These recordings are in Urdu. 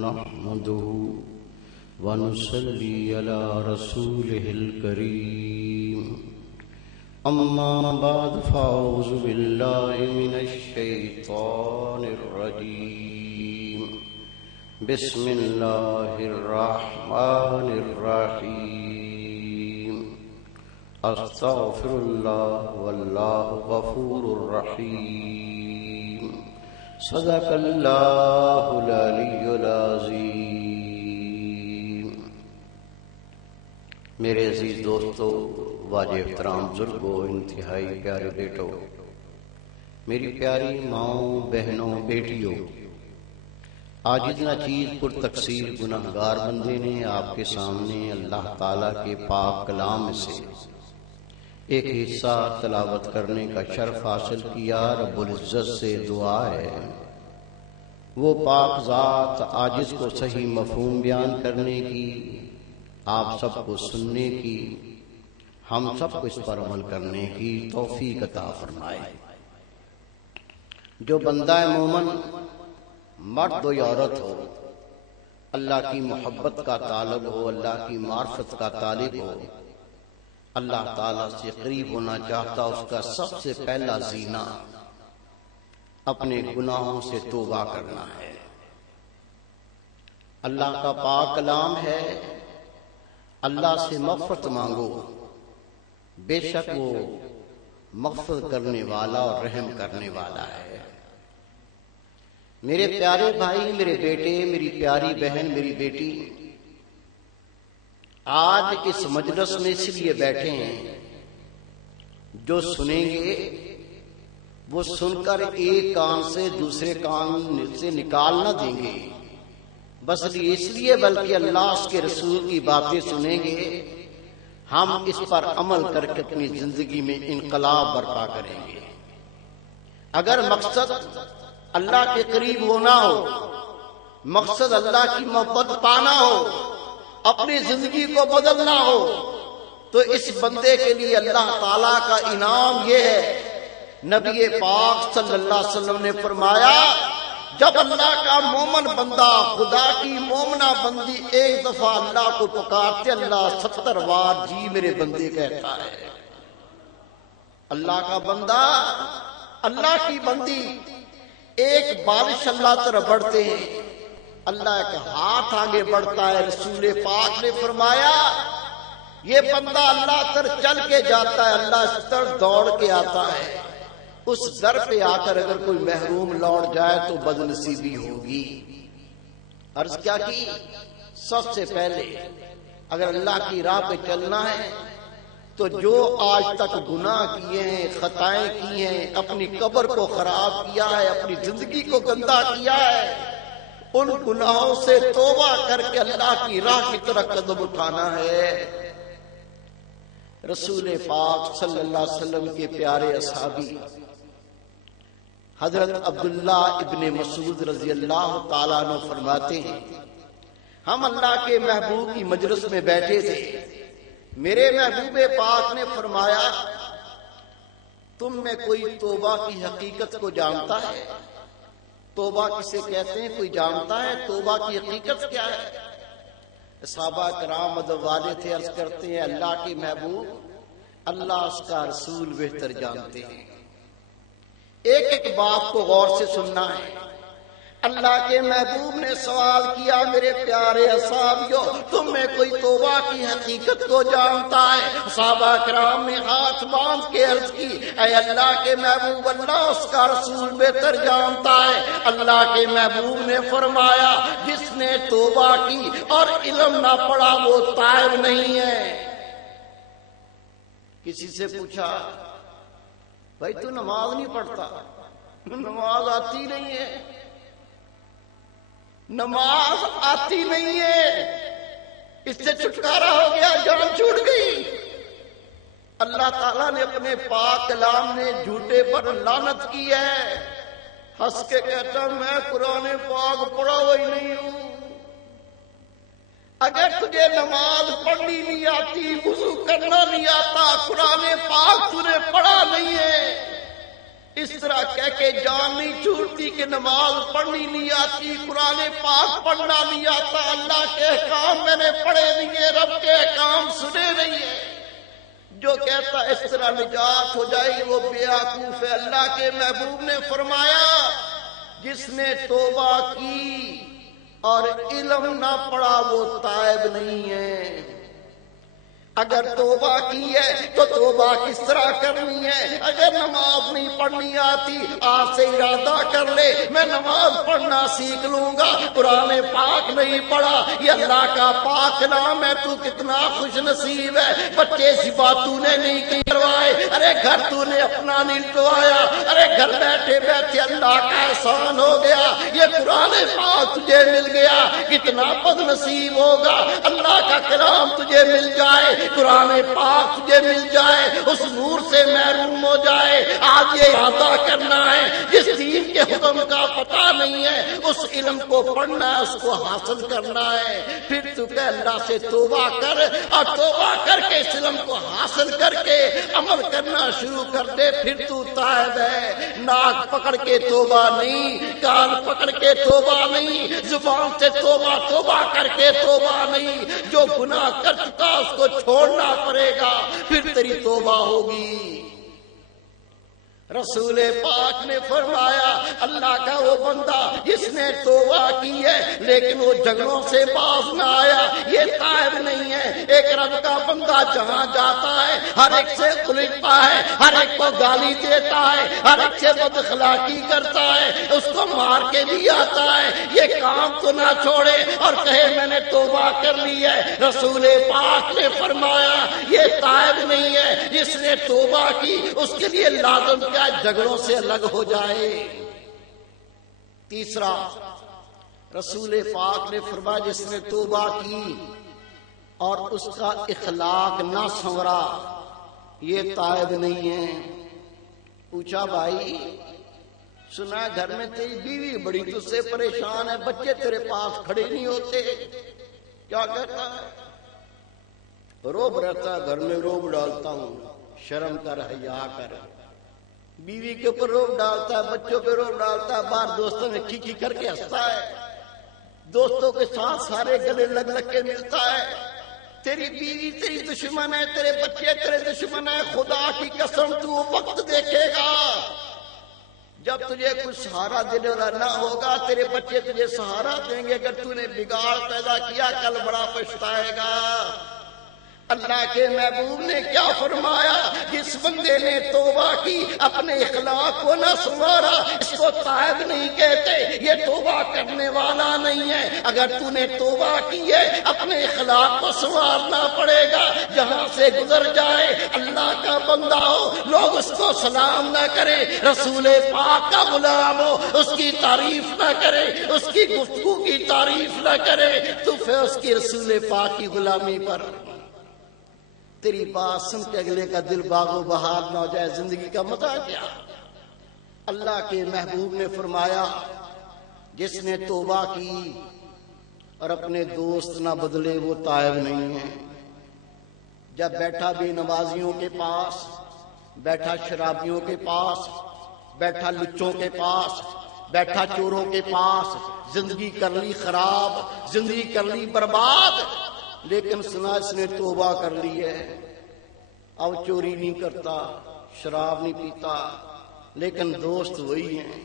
نحمده ونصلي على رسوله الكريم أما بعد فأعوذ بالله من الشيطان الرجيم بسم الله الرحمن الرحيم أستغفر الله والله غفور رحيم صدق الله العلي العظيم۔ میرے عزیز دوستو، واجب احترام بزرگوں، انتہائی پیارے بیٹوں، میری پیاری ماؤں، بہنوں، بیٹیوں، آج اتنا چیز پر تقصیر گناہگار بندے نے آپ کے سامنے اللہ تعالیٰ کے پاک کلام سے ایک حصہ تلاوت کرنے کا شرف حاصل کیا۔ رب العزت سے دعا ہے وہ پاک ذات عاجز کو صحیح مفہوم بیان کرنے کی، آپ سب کو سننے کی، ہم سب کو اس پر عمل کرنے کی توفیق عطا فرمائے۔ جو بندہ مومن مرد ہو یا عورت ہو، اللہ کی محبت کا طالب ہو، اللہ کی معرفت کا طالب ہو، اللہ تعالیٰ سے قریب ہونا چاہتا، اس کا سب سے پہلا زینہ اپنے گناہوں سے توبہ کرنا ہے۔ اللہ کا پاک کلام ہے، اللہ سے مغفرت مانگو، بے شک وہ مغفرت کرنے والا اور رحم کرنے والا ہے۔ میرے پیارے بھائی، میرے بیٹے، میری پیاری بہن، میری بیٹی، آج اس مجلس میں اس لیے بیٹھے ہیں، جو سنیں گے وہ سن کر ایک کان سے دوسرے کان سے نکال نہ دیں گے، بس اس لیے بلکہ اللہ اس کے رسول کی باتیں سنیں گے، ہم اس پر عمل کر کے اپنی زندگی میں انقلاب برپا کریں گے۔ اگر مقصد اللہ کے قریب ہونا ہو، مقصد اللہ کی محبت پانا ہو، اپنی زندگی کو بدلنا ہو، تو اس بندے کے لیے اللہ تعالیٰ کا انعام یہ ہے، نبی پاک صلی اللہ علیہ وسلم نے فرمایا، جب اللہ کا مومن بندہ، خدا کی مومنہ بندی ایک دفعہ اللہ کو پکارتے، اللہ 70 بار جی میرے بندے کہتا ہے۔ اللہ کا بندہ، اللہ کی بندی ایک بارش اللہ طرف بڑھتے ہیں، اللہ کا ہاتھ آگے بڑھتا ہے۔ رسول پاک نے فرمایا یہ بندہ اللہ تر چل کے جاتا ہے، اللہ اس طرف دوڑ کے آتا ہے، اس در پہ آ کر اگر کوئی محروم لوٹ جائے تو بدنصیبی ہوگی۔ عرض کیا کی؟ سب سے پہلے اگر اللہ کی راہ پہ چلنا ہے تو جو آج تک گناہ کیے ہیں، خطائیں کی ہیں، اپنی قبر کو خراب کیا ہے، اپنی زندگی کو گندا کیا ہے، ان گناہوں سے توبہ کر کے اللہ کی راہ کی طرف قدم اٹھانا ہے۔ رسول پاک صلی اللہ علیہ وسلم کے پیارے اصحابی حضرت عبداللہ ابن مسعود رضی اللہ تعالیٰ عنہ فرماتے ہیں، ہم اللہ کے محبوب کی مجلس میں بیٹھے تھے، میرے محبوب پاک نے فرمایا تم میں کوئی توبہ کی حقیقت کو جانتا ہے؟ توبہ کسے کہتے ہیں کوئی جانتا ہے؟ توبہ کی حقیقت کیا ہے؟ صحابہ کرام ادب والے تھے، عرض کرتے ہیں اللہ کے محبوب، اللہ اس کا رسول بہتر جانتے ہیں۔ ایک ایک بات کو غور سے سننا ہے۔ اللہ کے محبوب نے سوال کیا، میرے پیارے اصحابیوں، تم میں کوئی توبہ کی حقیقت کو جانتا ہے؟ صحابہ کرام نے ہاتھ باندھ کے عرض کی، اے اللہ کے محبوب، اللہ اس کا رسول بہتر جانتا ہے۔ اللہ کے محبوب نے فرمایا جس نے توبہ کی اور علم نہ پڑا وہ تائب نہیں ہے۔ کسی سے پوچھا بھائی تو نماز نہیں پڑھتا؟ نماز آتی نہیں ہے، نماز آتی نہیں ہے، اس سے چھٹکارا ہو گیا، جان چھوٹ گئی۔ اللہ تعالیٰ نے اپنے پاک کلام میں جھوٹے پر لعنت کی ہے۔ ہنس کے کہتا میں قرآن پاک پڑھا ہوئی نہیں ہوں۔ اگر تجھے نماز پڑھنی نہیں آتی، وضو کرنا نہیں آتا، قرآن پاک تُو نے پڑھا نہیں ہے، اس طرح کہہ کے جان نہیں چھوٹتی کہ نماز پڑھنی نہیں آتی، قرآن پاک پڑھنا نہیں آتا، اللہ کے احکام میں نے پڑھے نہیں ہے، رب کے احکام سنے نہیں ہے۔ جو کہتا اس طرح نجات ہو جائے گی وہ بیوقوف ہے۔ اللہ کے محبوب نے فرمایا جس نے توبہ کی اور علم نہ پڑا وہ تائب نہیں ہے۔ اگر توبہ کی ہے تو توبہ کس طرح کرنی ہے؟ اگر نماز نہیں پڑھنی آتی آج سے ارادہ کر لے میں نماز پڑھنا سیکھ لوں گا۔ قرآن پاک نہیں پڑھا، یہ اللہ کا پاک نام ہے، تو کتنا خوش نصیب ہے۔ بچے ذبح تو نے نہیں کروائے، ارے گھر تو نے اپنا نہیں لٹوایا، ارے گھر بیٹھے بیٹھے اللہ کا احسان ہو گیا، یہ قرآن پاک تجھے مل گیا، کتنا بد نصیب ہوگا۔ اللہ کا کلام تجھے مل جائے، قرآن پاک تجھے مل جائے، اس نور سے محروم ہو جائے۔ آج یہ ارادہ کرنا ہے جس دین کے حکم کا پتہ نہیں ہے اس علم کو پڑھنا ہے، اس کو حاصل کرنا ہے۔ پھر تو کہ اللہ سے توبہ کر اور توبہ کر کے اس علم کو حاصل کر کے عمل کرنا شروع کر دے، پھر تو تائب ہے۔ ناک پکڑ کے توبہ نہیں، کان پکڑ کے توبہ نہیں، زبان سے توبہ توبہ کر کے توبہ نہیں۔ جو گناہ کر چکا اس کو چھوڑنا پڑے گا، پھر تیری توبہ ہوگی۔ رسول پاک نے فرمایا اللہ کا وہ بندہ جس نے توبہ کی ہے لیکن وہ جھگڑوں سے باز نہ آیا، یہ تائب نہیں ہے۔ ایک رب کا بندہ جہاں جاتا ہے ہر ایک سے الجھتا ہے، ہر ایک کو گالی دیتا ہے، ہر ایک سے بد اخلاقی کرتا ہے، اس کو مار کے بھی آتا ہے، یہ کام تو نہ چھوڑے اور کہے میں نے توبہ کر لی ہے۔ رسول پاک نے فرمایا یہ تائب نہیں ہے، جس نے توبہ کی اس کے لیے لازم کیا جھگڑوں سے الگ ہو جائے۔ تیسرا رسول پاک نے فرمایا جس نے توبہ کی اور اس کا اخلاق نہ سنورا یہ تائب نہیں ہے۔ پوچھا بھائی سنا گھر میں تیری بیوی بڑی تجھ سے پریشان ہے، بچے تیرے پاس کھڑے نہیں ہوتے، کیا کہتا ہے؟ روب رہتا ہے، گھر میں روب ڈالتا ہوں، شرم کر حیا کر۔ بیوی کے اوپر روب ڈالتا ہے، بچوں پہ روب ڈالتا ہے، باہر دوستوں میں کھی کر کے ہنستا ہے، دوستوں کے ساتھ سارے گلے لگ لگ کے ملتا ہے۔ تیری بیوی تیری دشمن ہے، تیرے بچے تیرے دشمن ہے، خدا کی قسم تو وقت دیکھے گا جب تجھے کچھ سہارا دینے والا نہ ہوگا، تیرے بچے تجھے سہارا دیں گے۔ اگر تو نے بگاڑ پیدا کیا کل بڑا پچھتائے گا۔ اللہ کے محبوب نے کیا فرمایا؟ جس بندے نے توبہ کی اپنے اخلاق کو نہ سنوارا اس کو تائب نہیں کہتے، یہ توبہ کرنے والا نہیں ہے۔ اگر تو نے توبہ کی ہے اپنے اخلاق کو سنوارنا پڑے گا، جہاں سے گزر جائے اللہ کا بندہ ہو لوگ اس کو سلام نہ کریں، رسول پاک کا غلام ہو اس کی تعریف نہ کرے، اس کی گفتگو کی تعریف نہ کرے، تو پھر اس کی رسول پاک کی غلامی پر تیری بات سن کے اگلے کا دل باغ و بہار نہ ہو جائے، زندگی کا مزہ کیا؟ اللہ کے محبوب نے فرمایا جس نے توبہ کی اور اپنے دوست نہ بدلے وہ تائب نہیں ہے۔ جب بیٹھا بے نمازیوں کے پاس، بیٹھا شرابیوں کے پاس، بیٹھا لچوں کے پاس، بیٹھا چوروں کے پاس، زندگی کر لی خراب، زندگی کر لی برباد، لیکن سنا اس نے توبہ کر لی ہے، اب چوری نہیں کرتا، شراب نہیں پیتا، لیکن دوست وہی ہیں۔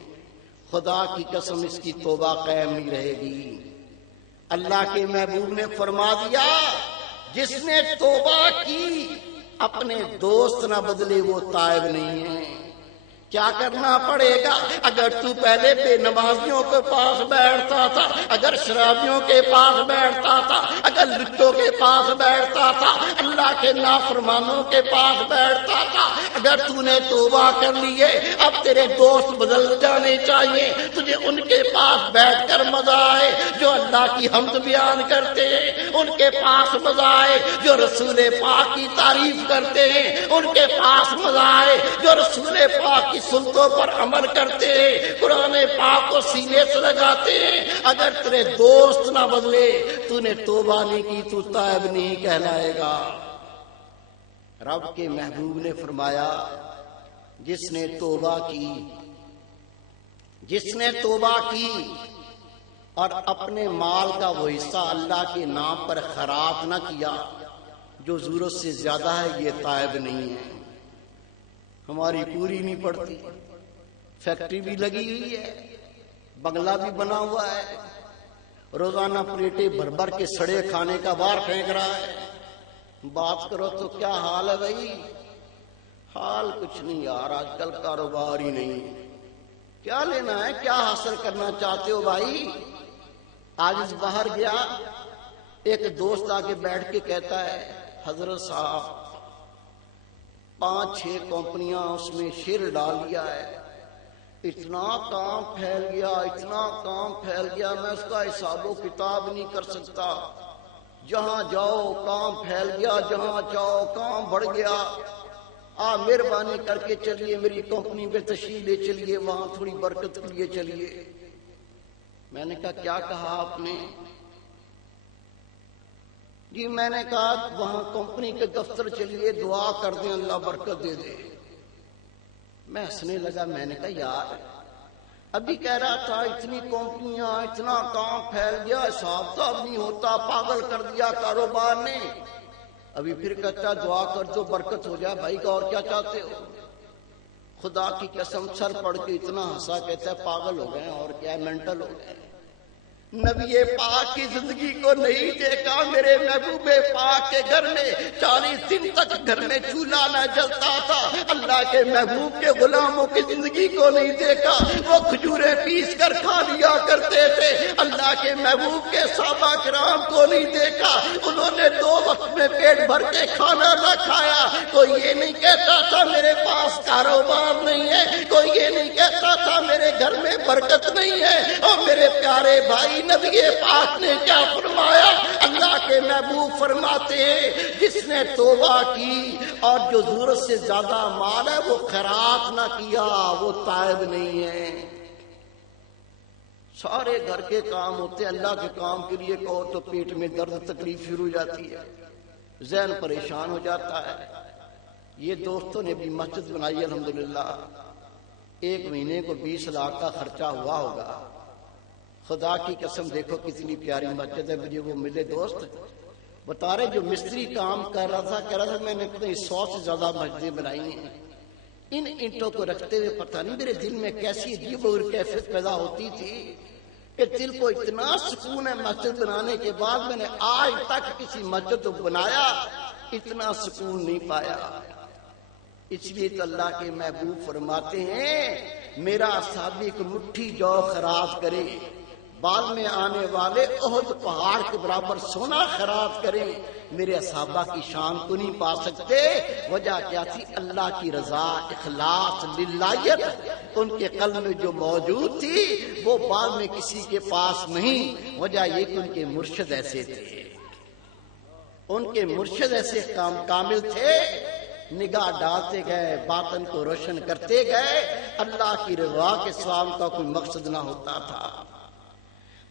خدا کی قسم اس کی توبہ قائم نہیں رہے گی۔ اللہ کے محبوب نے فرما دیا جس نے توبہ کی اپنے دوست نہ بدلے وہ تائب نہیں ہے۔ کیا کرنا پڑے گا؟ اگر تو پہلے بے نمازیوں کے پاس بیٹھتا تھا، اگر شرابیوں کے پاس بیٹھتا تھا، اگر لٹوں کے پاس بیٹھتا تھا، اللہ کے نافرمانوں کے پاس بیٹھتا تھا، اگر تو نے توبہ کر لی ہے اب تیرے دوست بدل جانے چاہیے، تجھے ان کے پاس بیٹھ کر مزہ آئے جو اللہ کی حمد بیان کرتے ہیں، ان کے پاس مزہ آئے جو رسول پاک کی تعریف کرتے ہیں، ان کے پاس مزہ آئے جو رسول پاک سنتوں پر عمل کرتے ہیں، قرآن پاک کو سینے سے لگاتے ہیں۔ اگر تیرے دوست نہ بدلے تو نے توبہ نہیں کی تو تائب نہیں کہلائے گا۔ رب کے محبوب نے فرمایا جس نے توبہ کی اور اپنے مال کا وہ حصہ اللہ کے نام پر خراب نہ کیا جو ضرورت سے زیادہ ہے، یہ تائب نہیں ہے۔ ہماری پوری نہیں پڑتی، فیکٹری بھی لگی ہوئی ہے، بنگلہ بھی بنا ہوا ہے، روزانہ پلیٹیں بھر بھر کے سڑے کھانے کا باہر پھینک رہا ہے۔ بات کرو تو کیا حال ہے بھائی؟ حال کچھ نہیں یار، آج کل کاروبار ہی نہیں۔ کیا لینا ہے؟ کیا حاصل کرنا چاہتے ہو بھائی؟ آج باہر گیا، ایک دوست آ کے بیٹھ کے کہتا ہے حضرت صاحب 5-6 کمپنیاں اس میں شیئر ڈال دیا ہے، اتنا کام پھیل گیا میں اس کا حساب و کتاب نہیں کر سکتا۔ جہاں جاؤ کام پھیل گیا، جہاں جاؤ کام بڑھ گیا۔ مہربانی کر کے چلیے میری کمپنی میں تشریف لے چلیے، وہاں تھوڑی برکت کے لیے چلیے۔ میں نے کہا کیا کہا آپ نے؟ جی میں نے کہا وہاں کمپنی کے دفتر چلیے، دعا کر دیں اللہ برکت دے دے۔ میں ہنسنے لگا، میں نے کہا یار ابھی کہہ رہا تھا اتنی کمپنیاں، اتنا کام پھیل گیا، حساب کتاب نہیں ہوتا، پاگل کر دیا کاروبار نے۔ ابھی پھر کہتا دعا کر دو برکت ہو جائے۔ بھائی کا اور کیا چاہتے ہو؟ خدا کی قسم سر پڑھ کے اتنا ہنسا، کہتا ہے پاگل ہو گئے اور کیا مینٹل ہو گئے۔ نبی پاک کی زندگی کو نہیں دیکھا، میرے محبوب پاک کے گھر میں 40 دن تک گھر میں چولہا نہ جلتا تھا۔ اللہ کے محبوب کے غلاموں کی زندگی کو نہیں دیکھا، وہ کھجوریں پیس کر کھا لیا کرتے تھے۔ اللہ کے محبوب کے صحابہ کرام کو نہیں دیکھا، انہوں نے 2 وقت میں پیٹ بھر کے کھانا نہ کھایا۔ کوئی یہ نہیں کہتا تھا میرے پاس کاروبار نہیں ہے، کوئی یہ نہیں کہتا تھا میرے گھر میں برکت نہیں ہے۔ اور میرے پیارے بھائی نبی پاک نے کیا فرمایا؟ اللہ کے محبوب فرماتے ہیں جس نے توبہ کی اور جو ضرورت سے زیادہ مال ہے وہ خیرات نہ کیا، وہ تائب نہیں ہے۔ سارے گھر کے کام ہوتے، اللہ کے کام کے لیے کہو تو پیٹ میں درد تکلیف شروع ہو جاتی ہے، ذہن پریشان ہو جاتا ہے۔ یہ دوستوں نے بھی مسجد بنائی الحمدللہ، 1 مہینے کو 20 لاکھ کا خرچہ ہوا ہوگا۔ خدا کی قسم دیکھو کتنی پیاری مسجد ہے۔ مجھے وہ ملے دوست بتا رہے جو مستری کام کر رہا تھا میں نے 100 سے زیادہ مسجدیں بنائی ہیں۔ ان اینٹوں کو رکھتے ہوئے پتہ نہیں میرے دل میں کیسی عجیب اور کیفیت پیدا ہوتی تھی کہ دل کو اتنا سکون ہے مسجد بنانے کے بعد، میں نے آج تک کسی مسجد کو بنایا اتنا سکون نہیں پایا۔ اس لیے تو اللہ کے محبوب فرماتے ہیں میرا صحابی کو مٹھی جو خراج کرے، بعد میں آنے والے احد پہاڑ کے برابر سونا خراج کریں، میرے صحابہ کی شان کو نہیں پا سکتے۔ وجہ کیا تھی؟ اللہ کی رضا، اخلاص، للہیت ان کے قلب میں جو موجود تھی وہ بعد میں کسی کے پاس نہیں۔ وجہ یہ کہ ان کے مرشد ایسے تھے، ان کے مرشد ایسے کامل تھے، نگاہ ڈالتے گئے، باطن کو روشن کرتے گئے، اللہ کی رضا کے ثواب کا کوئی مقصد نہ ہوتا تھا۔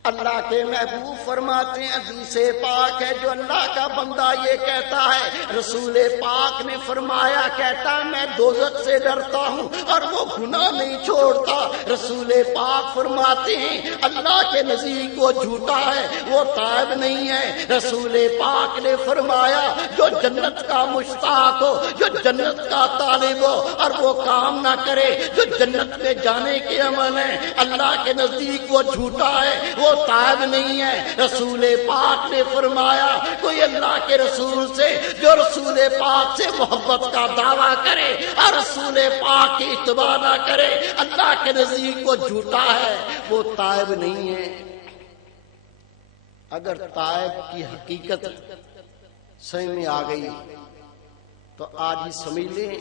اللہ کے محبوب فرماتے ہیں حدیث پاک ہے جو اللہ کا بندہ یہ کہتا ہے، رسول پاک نے فرمایا کہتا میں دوزخ سے ڈرتا ہوں اور وہ گناہ نہیں چھوڑتا۔ رسول پاک فرماتے ہیں اللہ کے نزدیک وہ جھوٹا ہے، وہ تائب نہیں ہے۔ رسول پاک نے فرمایا جو جنت کا مشتاق ہو، جو جنت کا طالب ہو اور وہ کام نہ کرے جو جنت میں جانے کے عمل ہے، اللہ کے نزدیک وہ جھوٹا ہے، وہ تائب نہیں ہے۔ رسول پاک نے فرمایا کوئی اللہ کے رسول سے، جو رسول پاک سے محبت کا دعویٰ کرے اور رسول پاک کی اتباع نہ کرے، اللہ کے نزدیک وہ جھوٹا ہے، وہ تائب نہیں ہے۔ اگر تائب کی حقیقت سمجھ میں آ گئی تو آج ہی سمجھ لیں،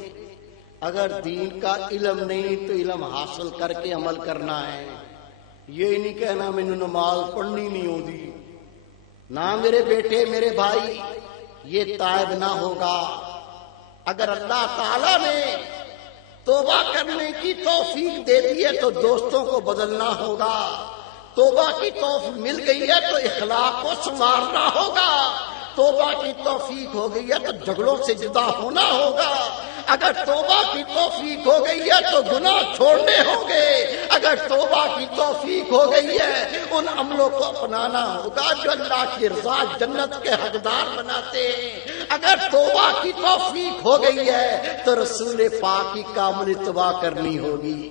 اگر دین کا علم نہیں تو علم حاصل کر کے عمل کرنا ہے۔ یہ نہیں کہنا مینوں نماز پڑھنی نہیں ہوتی، نہ میرے بیٹے میرے بھائی یہ تائب نہ ہوگا۔ اگر اللہ تعالیٰ نے توبہ کرنے کی توفیق دے دی ہے تو دوستوں کو بدلنا ہوگا، توبہ کی توفیق مل گئی ہے تو اخلاق کو سنوارنا ہوگا، توبہ کی توفیق ہو گئی ہے تو جھگڑوں سے جدا ہونا ہوگا۔ اگر توبہ کی توفیق ہو گئی ہے تو گناہ چھوڑنے ہوں گے، اگر توبہ کی توفیق ہو گئی ہے ان عملوں کو اپنانا ہوگا جو اللہ کی رضا جنت کے حقدار بناتے ہیں۔ اگر توبہ کی توفیق ہو گئی ہے تو رسول پاک کی کامل اتباع کرنی ہوگی۔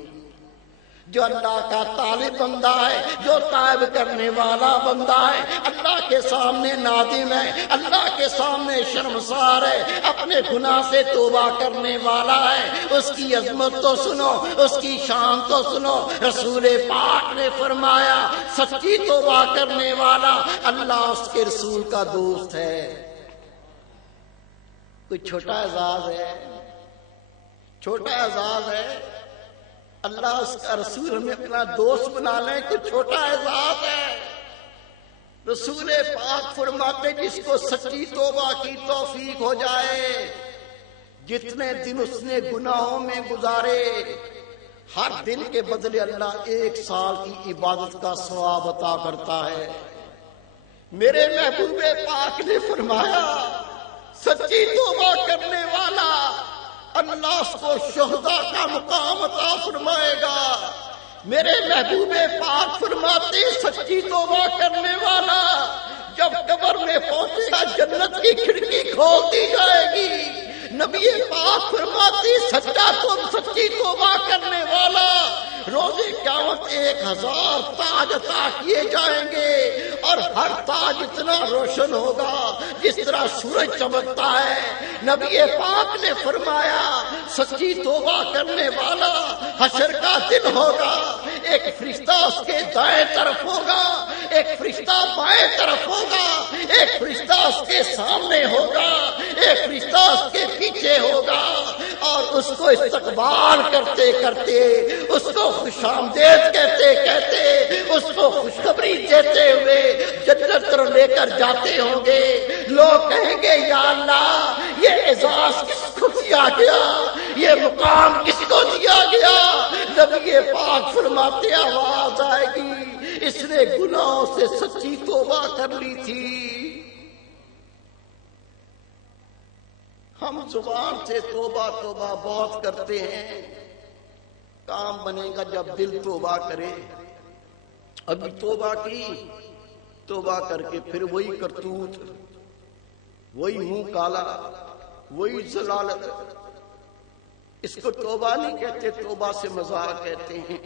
جو اللہ کا طالب بندہ ہے، جو تائب کرنے والا بندہ ہے، اللہ کے سامنے نادم ہے، اللہ کے سامنے شرمسار ہے، اپنے گناہ سے توبہ کرنے والا ہے، اس کی عظمت تو سنو، اس کی شان تو سنو۔ رسول پاک نے فرمایا سچی توبہ کرنے والا اللہ اس کے رسول کا دوست ہے۔ کوئی چھوٹا اعزاز ہے، چھوٹا اعزاز ہے، اللہ اس کا رسول ہمیں اپنا دوست بنا لیں، کوئی چھوٹا اعزاز ہے۔ رسول پاک فرماتے جس کو سچی توبہ کی توفیق ہو جائے، جتنے دن اس نے گناہوں میں گزارے، ہر دن کے بدلے اللہ 1 سال کی عبادت کا ثواب عطا کرتا ہے۔ میرے محبوب پاک نے فرمایا سچی توبہ کرنے والا اللہ اس کو شہداء کا مقام عطا فرمائے گا۔ میرے محبوب پاک فرماتے سچی توبہ کرنے والا جب قبر میں پہنچے گا جنت کی کھڑکی کھول دی جائے گی۔ نبی پاک فرماتے سچی توبہ کرنے والا روز قیامت 1000 تاج عطا کیے جائیں گے، اور ہر تاج اتنا روشن ہوگا جس طرح سورج چمکتا ہے۔ نبی پاک نے فرمایا سچی توبہ کرنے والا حشر کا دن ہوگا، ایک فرشتہ اس کے دائیں طرف ہوگا، ایک فرشتہ بائیں طرف ہوگا، ایک فرشتہ اس کے سامنے ہوگا، ایک فرشتہ اس کے پیچھے ہوگا، اور اس کو استقبال کرتے کرتے، اس کو خوش آمدید کہتے کہتے، اس کو خوشخبری دیتے ہوئے جنت طرف لے کر جاتے ہوں گے۔ لوگ کہیں گے یا اللہ یہ اعزاز کس کو دیا گیا، یہ مقام کس کو دیا گیا؟ نبی پاک فرماتے آواز آئے گی اس نے گناہوں سے سچی توبہ کر لی تھی۔ ہم زبان سے توبہ توبہ بہت کرتے ہیں، کام بنے گا جب دل توبہ کرے۔ ابھی توبہ کی، توبہ کر کے پھر وہی کرتوت، وہی منہ کالا، وہی ضلالت۔ اس کو توبہ نہیں کہتے، توبہ سے مذاق کہتے ہیں۔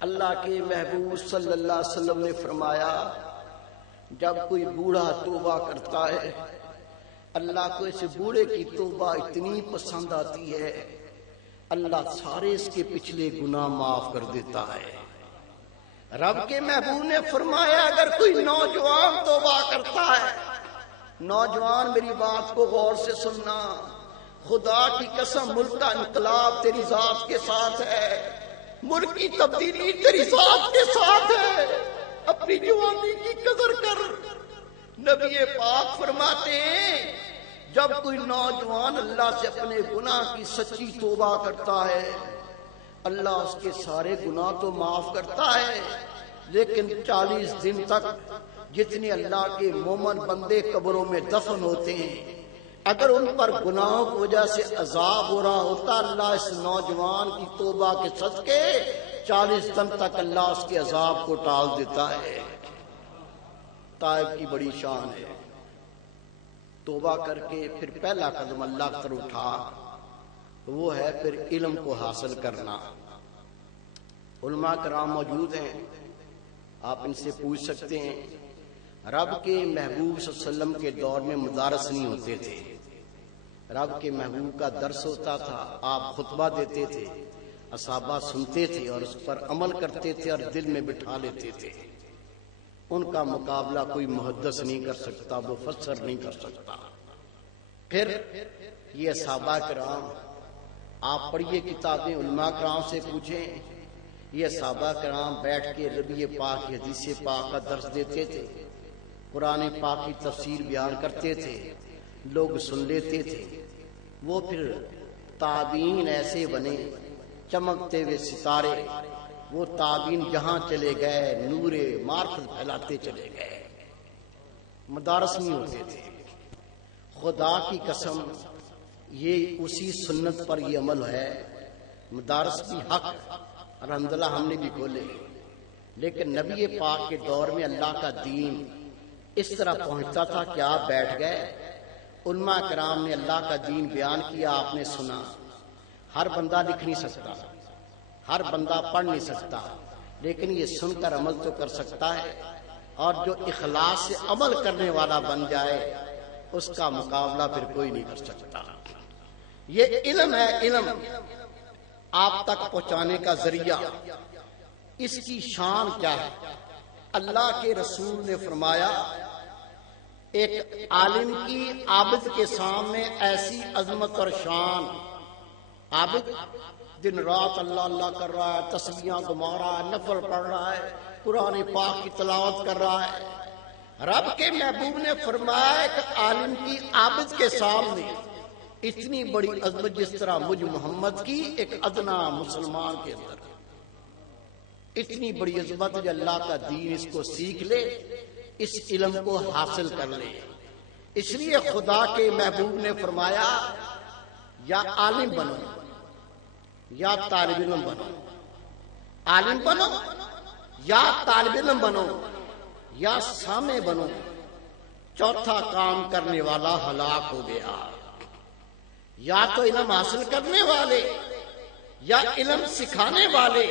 اللہ کے محبوب صلی اللہ علیہ وسلم نے فرمایا جب کوئی بوڑھا توبہ کرتا ہے اللہ کو اس بوڑھے کی توبہ اتنی پسند آتی ہے اللہ سارے اس کے پچھلے گناہ معاف کر دیتا ہے۔ رب کے محبوب نے فرمایا اگر کوئی نوجوان توبہ کرتا ہے، نوجوان میری بات کو غور سے سننا، خدا کی قسم ملک کا انقلاب تیری ذات کے ساتھ ہے، ملک کی تبدیلی تیری ذات کے ساتھ ہے، اپنی جوانی کی قدر کر۔ نبی پاک فرماتے ہیں جب کوئی نوجوان اللہ سے اپنے گناہ کی سچی توبہ کرتا ہے اللہ اس کے سارے گناہ تو معاف کرتا ہے، لیکن 40 دن تک جتنے اللہ کے مومن بندے قبروں میں دفن ہوتے ہیں اگر ان پر گناہوں کی وجہ سے عذاب ہو رہا ہوتا اللہ اس نوجوان کی توبہ کے صدقے 40 دن تک اللہ اس کے عذاب کو ٹال دیتا ہے۔ تائب کی بڑی شان ہے، توبہ کر کے پھر پہلا قدم اللہ کی طرف اٹھا، وہ ہے پھر علم کو حاصل کرنا۔ علماء کرام موجود ہیں، آپ ان سے پوچھ سکتے ہیں۔ رب کے محبوب صلی اللہ علیہ وسلم کے دور میں مدارس نہیں ہوتے تھے، رب کے محبوب کا درس ہوتا تھا، آپ خطبہ دیتے تھے، اصحابہ سنتے تھے اور اس پر عمل کرتے تھے اور دل میں بٹھا لیتے تھے۔ ان کا مقابلہ کوئی محدث نہیں کر سکتا، مفسر نہیں کر سکتا۔ پھر یہ صحابہ کرام، آپ پڑھیے کتابیں، علماء کرام سے پوچھیں، یہ صحابہ کرام بیٹھ کے نبی پاک کی حدیث پاک کا درس دیتے تھے، قرآن پاک کی تفسیر بیان کرتے تھے، لوگ سن لیتے تھے۔ وہ پھر تابعین ایسے بنے چمکتے ہوئے ستارے، وہ تابعین جہاں چلے گئے نور معرفت پھیلاتے چلے گئے، مدارس نہیں ہوتے تھے۔ خدا کی قسم یہ اسی سنت پر یہ عمل ہے. مدارس بھی حق الحمدللہ ہم نے بھی کھولے، لیکن نبی پاک کے دور میں اللہ کا دین اس طرح پہنچتا تھا کہ آپ بیٹھ گئے، علماء کرام نے اللہ کا دین بیان کیا، آپ نے سنا. ہر بندہ لکھ نہیں سکتا، ہر بندہ پڑھ نہیں سکتا، لیکن یہ سن کر عمل تو کر سکتا ہے. اور جو اخلاص سے عمل کرنے والا بن جائے اس کا مقابلہ پھر کوئی نہیں کر سکتا. یہ علم ہے، علم آپ تک پہنچانے کا ذریعہ. اس کی شان کیا ہے؟ اللہ کے رسول نے فرمایا ایک عالم کی عابد کے سامنے ایسی عظمت اور شان. عابد دن رات اللہ اللہ کر رہا ہے، تسبیحاں گما رہا ہے، نفل پڑھ رہا ہے، قرآن پاک کی تلاوت کر رہا ہے. رب کے محبوب نے فرمایا کہ عالم کی عابد کے سامنے اتنی بڑی عظمت جس طرح مجھ محمد کی ایک ادنا مسلمان کے اندر اتنی بڑی عظمت جو اللہ کا دین اس کو سیکھ لے، اس علم کو حاصل کر لے. اس لیے خدا کے محبوب نے فرمایا یا عالم بنو یا طالب علم بنو، عالم بنو یا طالب علم بنو یا سامع بنو، چوتھا کام کرنے والا ہلاک ہو گیا. یا تو علم حاصل کرنے والے یا علم سکھانے والے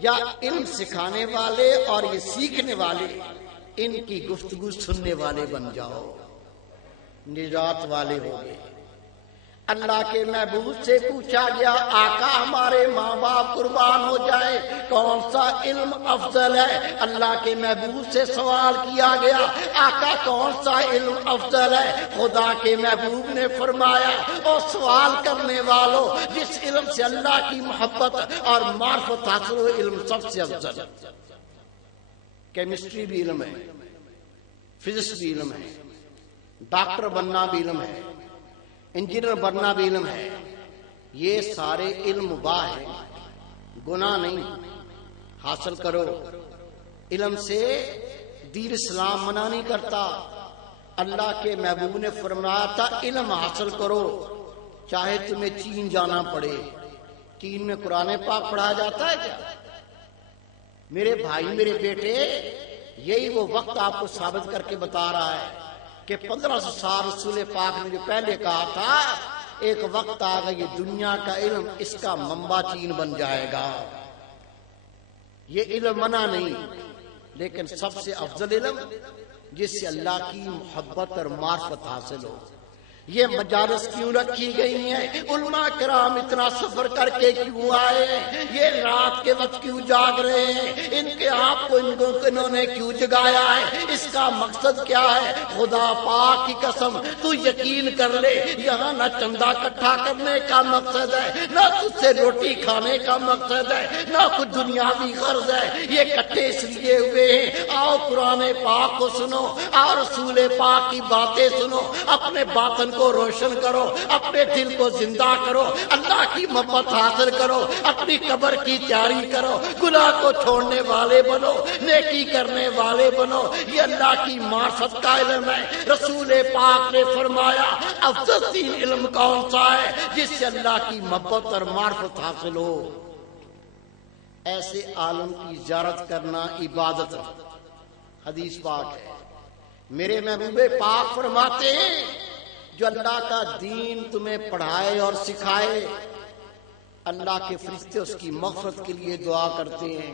یا علم سکھانے والے اور یہ سیکھنے والے ان کی گفتگو سننے والے بن جاؤ، نجات والے ہو گئے. اللہ کے محبوب سے پوچھا گیا آقا ہمارے ماں باپ قربان ہو جائے کون سا علم افضل ہے؟ اللہ کے محبوب سے سوال کیا گیا آقا کون سا علم افضل ہے؟ خدا کے محبوب نے فرمایا اور سوال کرنے والوں جس علم سے اللہ کی محبت اور معرفت حاصل ہو علم سب سے افضل ہے. کیمسٹری بھی علم ہے، فزکس بھی علم ہے، ڈاکٹر بننا بھی علم ہے، انجینئر بننا بھی علم ہے. یہ سارے علم مباح ہیں، گناہ نہیں. حاصل کرو. علم سے دین اسلام منع نہیں کرتا. اللہ کے محبوب نے فرمایا تھا علم حاصل کرو چاہے تمہیں چین جانا پڑے. چین میں قرآن پاک پڑھایا جاتا ہے کیا؟ میرے بھائی میرے بیٹے، یہی وہ وقت آپ کو ثابت کر کے بتا رہا ہے کہ 1500 سال رسول پاک نے جو پہلے کہا تھا ایک وقت آ گا یہ دنیا کا علم اس کا منبع چین بن جائے گا. یہ علم منع نہیں، لیکن سب سے افضل علم جس سے اللہ کی محبت اور معرفت حاصل ہو. یہ مجالس کیوں رکھی گئی ہیں؟ علماء کرام اتنا سفر کر کے کیوں آئے ہیں؟ یہ رات کے وقت کیوں جاگ رہے ہیں؟ ان کے آپ کو انہوں نے کیوں جگایا ہے؟ اس کا مقصد کیا ہے؟ خدا پاک کی قسم تو یقین کر لے یہاں نہ چندہ اکٹھا کرنے کا مقصد ہے، نہ تجھ سے روٹی کھانے کا مقصد ہے، نہ کچھ دنیاوی غرض ہے. یہ اکٹھے اس لیے ہوئے ہیں آؤ قرآن پاک کو سنو اور رسول پاک کی باتیں سنو، اپنے باطن کو روشن کرو، اپنے دل کو زندہ کرو، اللہ کی محبت حاصل کرو، اپنی قبر کی تیاری کرو، گناہ کو چھوڑنے والے بنو، نیکی کرنے والے بنو. یہ اللہ کی معرفت کا علم ہے. رسول پاک نے فرمایا افضل ترین علم کون سا ہے؟ جس سے اللہ کی محبت اور معرفت حاصل ہو. ایسے عالم کی زیارت کرنا عبادت ہے. حدیث پاک ہے. میرے محبوب پاک فرماتے ہیں جو اللہ کا دین تمہیں پڑھائے اور سکھائے اللہ کے فرشتے اس کی مغفرت کے لیے دعا کرتے ہیں.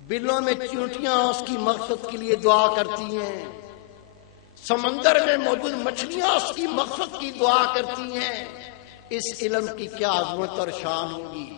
بلوں میں چیونٹیاں اس کی مغفرت کے لیے دعا کرتی ہیں. سمندر میں موجود مچھلیاں اس کی مغفرت کی دعا کرتی ہیں. اس علم کی کیا عظمت اور شان ہوگی.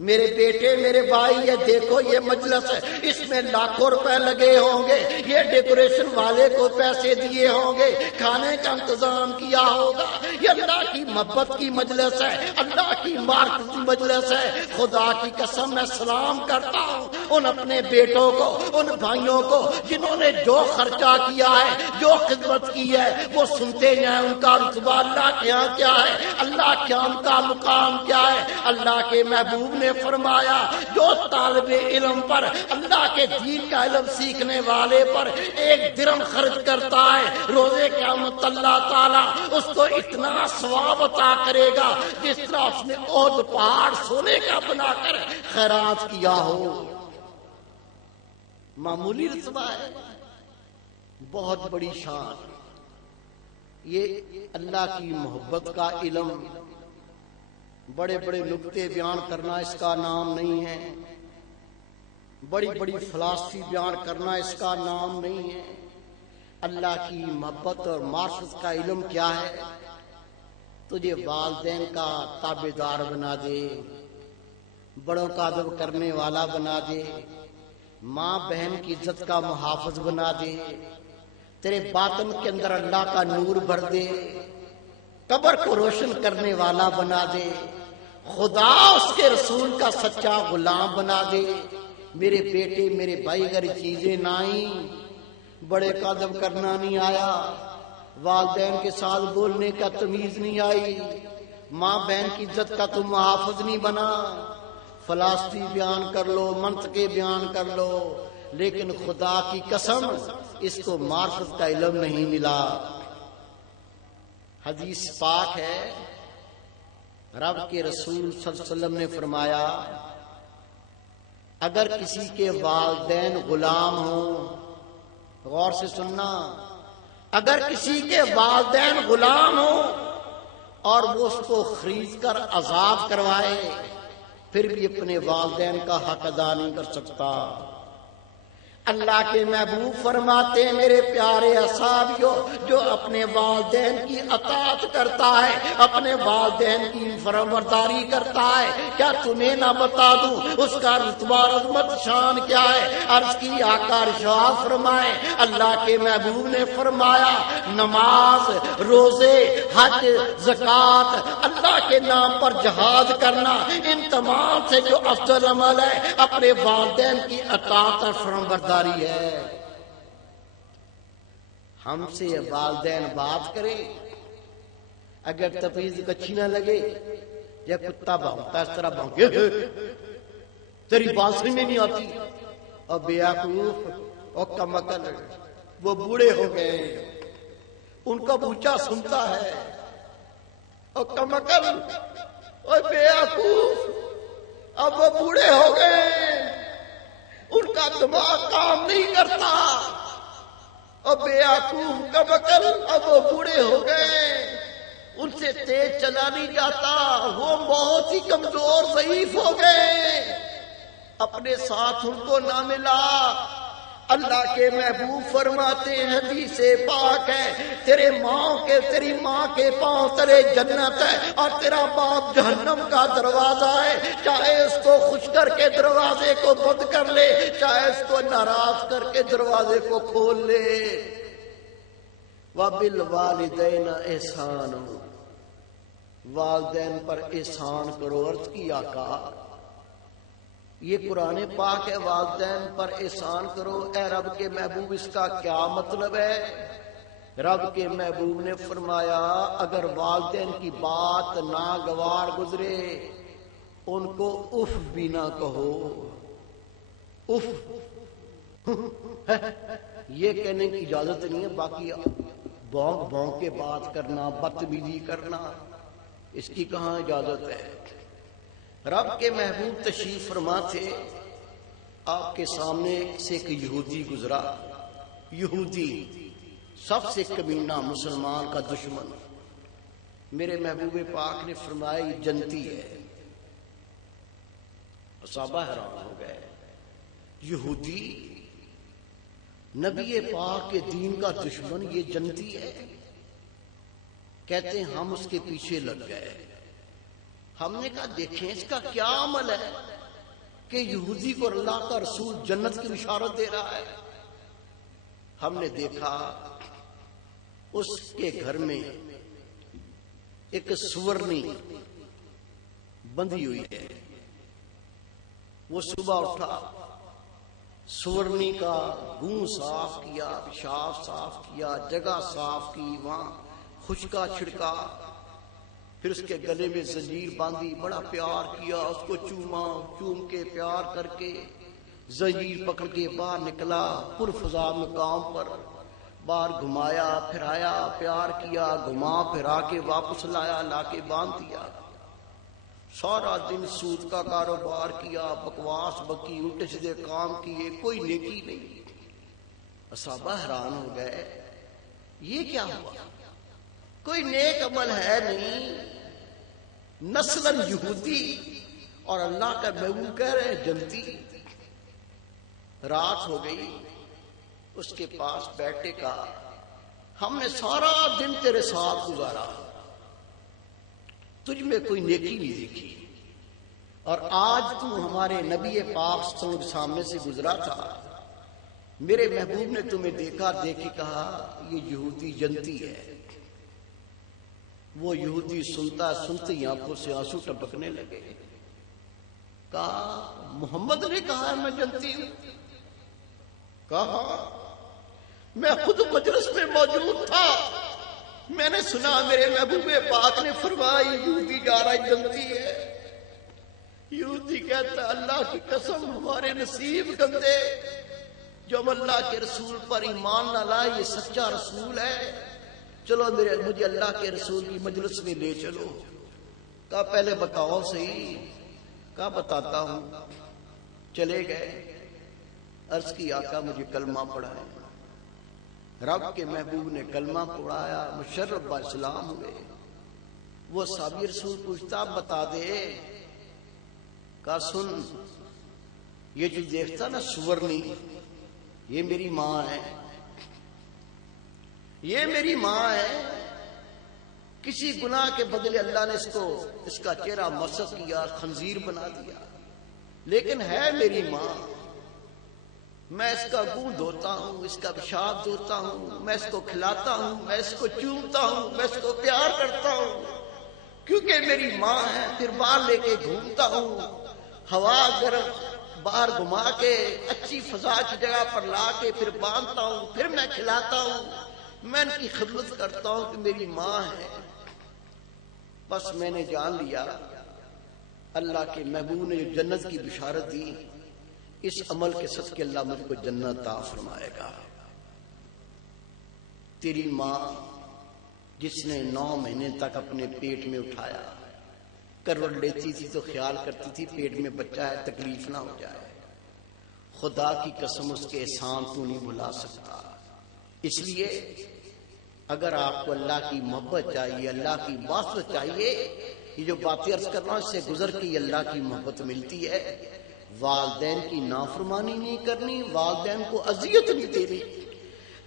میرے بیٹے میرے بھائی یہ دیکھو یہ مجلس ہے، اس میں لاکھوں روپے لگے ہوں گے، یہ ڈیکوریشن والے کو پیسے دیے ہوں گے، کھانے کا انتظام کیا ہوگا. یہ اللہ کی محبت کی مجلس ہے، اللہ کی معرفت کی مجلس ہے. خدا کی قسم میں سلام کرتا ہوں ان اپنے بیٹوں کو، ان بھائیوں کو جنہوں نے جو خرچہ کیا ہے، جو خدمت کی ہے، وہ سنتے ہیں ان کا رتبہ اللہ کے یہاں کیا ہے، اللہ کے یہاں ان کا مقام کیا ہے. اللہ کے محبوب نے نے فرمایا جو طالب علم پر اللہ کے دین کا علم سیکھنے والے پر 1 درہم خرچ کرتا ہے روزے قیامت اللہ تعالیٰ اس کو اتنا ثواب عطا کرے گا جس طرح اس نے احد پہاڑ سونے کا بنا کر خیرات کیا ہو۔ معمولی رتبہ ہے، بہت بڑی شان۔ یہ اللہ کی محبت کا علم، بڑے بڑے نکتے بیان کرنا اس کا نام نہیں ہے، بڑی بڑی فلسفی بیان کرنا اس کا نام نہیں ہے۔ اللہ کی محبت اور معرفت کا علم کیا ہے؟ تجھے والدین کا تابعدار بنا دے، بڑوں کا ادب کرنے والا بنا دے، ماں بہن کی عزت کا محافظ بنا دے، تیرے باطن کے اندر اللہ کا نور بھر دے، قبر کو روشن کرنے والا بنا دے، خدا اس کے رسول کا سچا غلام بنا دے۔ میرے بیٹے میرے بھائی اگر چیزیں نہ آئیں، بڑے کا ادب کرنا نہیں آیا، والدین کے ساتھ بولنے کا تمیز نہیں آئی، ماں بہن کی عزت کا تم محافظ نہیں بنا، فلسفی بیان کر لو، منطقے بیان کر لو، لیکن خدا کی قسم اس کو معرفت کا علم نہیں ملا۔ حدیث پاک ہے، رب کے رسول صلی اللہ علیہ وسلم نے فرمایا اگر کسی کے والدین غلام ہوں، غور سے سننا، اگر کسی کے والدین غلام ہوں اور وہ اس کو خرید کر آزاد کروائے پھر بھی اپنے والدین کا حق ادا نہیں کر سکتا۔ اللہ کے محبوب فرماتے ہیں میرے پیارے اصحابیوں، جو اپنے والدین کی اطاعت کرتا ہے، اپنے والدین کی فرمانبرداری کرتا ہے، کیا تمہیں نہ بتا دوں اس کا رتبہ عظمت شان کیا ہے؟ عرض کی آقا ارشاد فرمائے، اللہ کے محبوب نے فرمایا نماز، روزے، حج، زکوٰۃ، اللہ کے نام پر جہاد کرنا، ان تمام سے جو افضل عمل ہے اپنے والدین کی اطاعت اور فرمانبرداری ہے۔ ہم سے والدین بات کریں، اگر تفیض اچھی نہ لگے یا کتا بھونکتا اس طرح بھونکے تیری بات سمجھ میں نہیں آتی، اور بیوقوف اور کم عقل، وہ بوڑھے ہو گئے، ان کا بوچا سنتا ہے، اور کم عقل اور بیوقوف اب وہ بوڑھے ہو گئے، ان کا دماغ کام نہیں کرتا، اور بیوقوف کم عقل اب وہ بوڑھے ہو گئے، ان سے تیز چلا نہیں جاتا، وہ بہت ہی کمزور ضعیف ہو گئے، اپنے ساتھ ان کو نہ ملا۔ اللہ کے محبوب فرماتے ہیں حدیث پاک ہے، تیری ماں کے پاؤں تلے جنت ہے اور تیرا باپ جہنم کا دروازہ ہے، چاہے اس کو خوش کر کے دروازے کو بند کر لے، چاہے اس کو ناراض کر کے دروازے کو کھول لے۔ وَبِالْوَالِدَيْنَ احسان، والدین پر احسان کرو۔ عرض کی آقا یہ قرآن پاک ہے، والدین پر احسان کرو، اے رب کے محبوب اس کا کیا مطلب ہے؟ رب کے محبوب نے فرمایا اگر والدین کی بات ناگوار گزرے ان کو اف بھی نہ کہو۔ اف یہ کہنے کی اجازت نہیں ہے، باقی بھونک بھونک کے بات کرنا، بدتمیزی کرنا، اس کی کہاں اجازت ہے؟ رب کے محبوب تشریف فرما تھے، آپ کے سامنے سے ایک یہودی گزرا، یہودی سب سے کمینہ، مسلمان کا دشمن۔ میرے محبوب پاک نے فرمایا یہ جنتی ہے۔ صحابہ حیران ہو گئے، یہودی نبی پاک کے دین کا دشمن یہ جنتی ہے؟ کہتے ہیں ہم اس کے پیچھے لگ گئے۔ ہم نے کہا دیکھیں اس کا کیا عمل ہے کہ یہودی کو اللہ کا رسول جنت کی بشارت دے رہا ہے۔ ہم نے دیکھا اس کے گھر میں ایک سورنی بندھی ہوئی ہے۔ وہ صبح اٹھا، سورنی کا گوں صاف کیا، پیشاب صاف کیا، جگہ صاف کی، وہاں خشکا چھڑکا، پھر اس کے گلے میں زنجیر باندھی، بڑا پیار کیا، اس کو چوما، چوم کے پیار کر کے زنجیر پکڑ کے باہر نکلا، پرفضا مقام پر باہر گھمایا پھرایا، پیار کیا، گھما پھرا کے واپس لایا، لا کے باندھ دیا۔ سارا دن سود کا کاروبار کیا، بکواس بکی، الٹے سیدھے کام کیے، کوئی نیکی نہیں۔ صحابہ حیران ہو گئے، یہ کیا ہوا؟ کوئی نیک عمل ہے نہیں، نسلاً یہودی اور اللہ کا محبوب کہہ رہے ہیں جنتی۔ رات ہو گئی، اس کے پاس بیٹھے کا، ہم نے سارا دن تیرے ساتھ گزارا، تجھ میں کوئی نیکی نہیں دیکھی، اور آج تو ہمارے نبی پاک صلی اللہ علیہ وسلم کے سامنے سے گزرا تھا، میرے محبوب نے تمہیں دیکھا، دیکھ کے کہا یہ یہودی جنتی ہے۔ وہ یہودی سنتا سنتے ہی آنکھوں سے آنسو ٹپکنے لگے۔ کہا محمد نے کہا میں جنتی ہوں؟ کہا میں خود مجلس میں موجود تھا، میں نے سنا میرے محبوب پاک نے فرمایا یہودی جا رہا جنتی ہے۔ یہودی کہتا اللہ کی قسم ہمارے نصیب گندے، جو اللہ کے رسول پر ایمان نہ لائے، یہ سچا رسول ہے، چلو مجھے اللہ کے رسول کی مجلس میں لے چلو۔ کہا پہلے بتاؤ صحیح۔ کہا بتاتا ہوں۔ چلے گئے، عرض کی آقا مجھے کلمہ پڑھائے۔ رب کے محبوب نے کلمہ پڑھایا، مشرف با اسلام ہوئے۔ وہ صحابی رسول پوچھتا بتا دے۔ کہا سن، یہ جو دیکھتا نا سورنی، یہ میری ماں ہے، یہ میری ماں ہے۔ کسی گناہ کے بدلے اللہ نے اس کا چہرہ مسخ کیا، خنزیر بنا دیا، لیکن ہے میری ماں۔ میں اس کا گود دھوتا ہوں، اس کا پیشاب دھوتا ہوں، میں اس کو کھلاتا ہوں، میں اس کو چومتا ہوں، میں اس کو پیار کرتا ہوں، کیونکہ میری ماں ہے۔ پھر باہر لے کے گھومتا ہوں، ہوا گرم باہر گھما کے اچھی فضا کی جگہ پر لا کے پھر باندھتا ہوں، پھر میں کھلاتا ہوں، میں ان کی خدمت کرتا ہوں کہ میری ماں ہے۔ بس میں نے جان لیا اللہ کے محبوب نے جو جنت کی بشارت دی، اس عمل کے صدقے اللہ مجھ کو جنت عطا فرمائے گا۔ تیری ماں جس نے 9 مہینے تک اپنے پیٹ میں اٹھایا، کروٹ لیتی تھی تو خیال کرتی تھی پیٹ میں بچہ ہے تکلیف نہ ہو جائے، خدا کی قسم اس کے احسان تو نہیں بھلا سکتا۔ اس لیے اگر آپ کو اللہ کی محبت چاہیے، اللہ کی واسطہ چاہیے، یہ جو باتیں عرض کرنا اس سے گزر کے اللہ کی محبت ملتی ہے۔ والدین کی نافرمانی نہیں کرنی، والدین کو اذیت نہیں دینی۔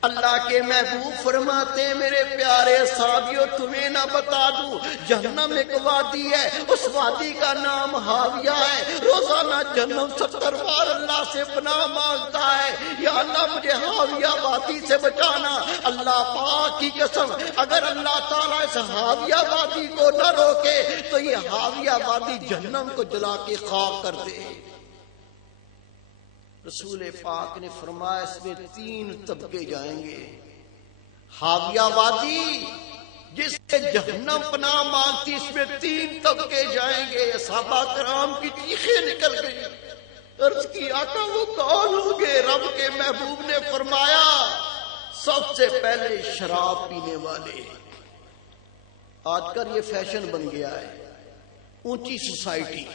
اللہ کے محبوب فرماتے میرے پیارے صحابیوں تمہیں نہ بتا دوں، جہنم ایک وادی ہے، اس وادی کا نام حاویہ ہے۔ روزانہ جہنم 70 بار اللہ سے پناہ مانگتا ہے، یا اللہ مجھے حاویہ وادی سے بچانا۔ اللہ پاک کی قسم اگر اللہ تعالیٰ اس حاویہ وادی کو نہ روکے تو یہ حاویہ وادی جہنم کو جلا کے خاک کر دے۔ رسول پاک نے فرمایا اس میں 3 طبقے جائیں گے۔ حاویہ وادی جس سے جہنم پناہ مانگتی، اس میں 3 طبقے جائیں گے۔ صحابہ کرام کی چیخیں نکل گئی، عرض کی آقا وہ کون ہوں گے؟ رب کے محبوب نے فرمایا سب سے پہلے شراب پینے والے۔ آج کل یہ فیشن بن گیا ہے، اونچی سوسائٹی،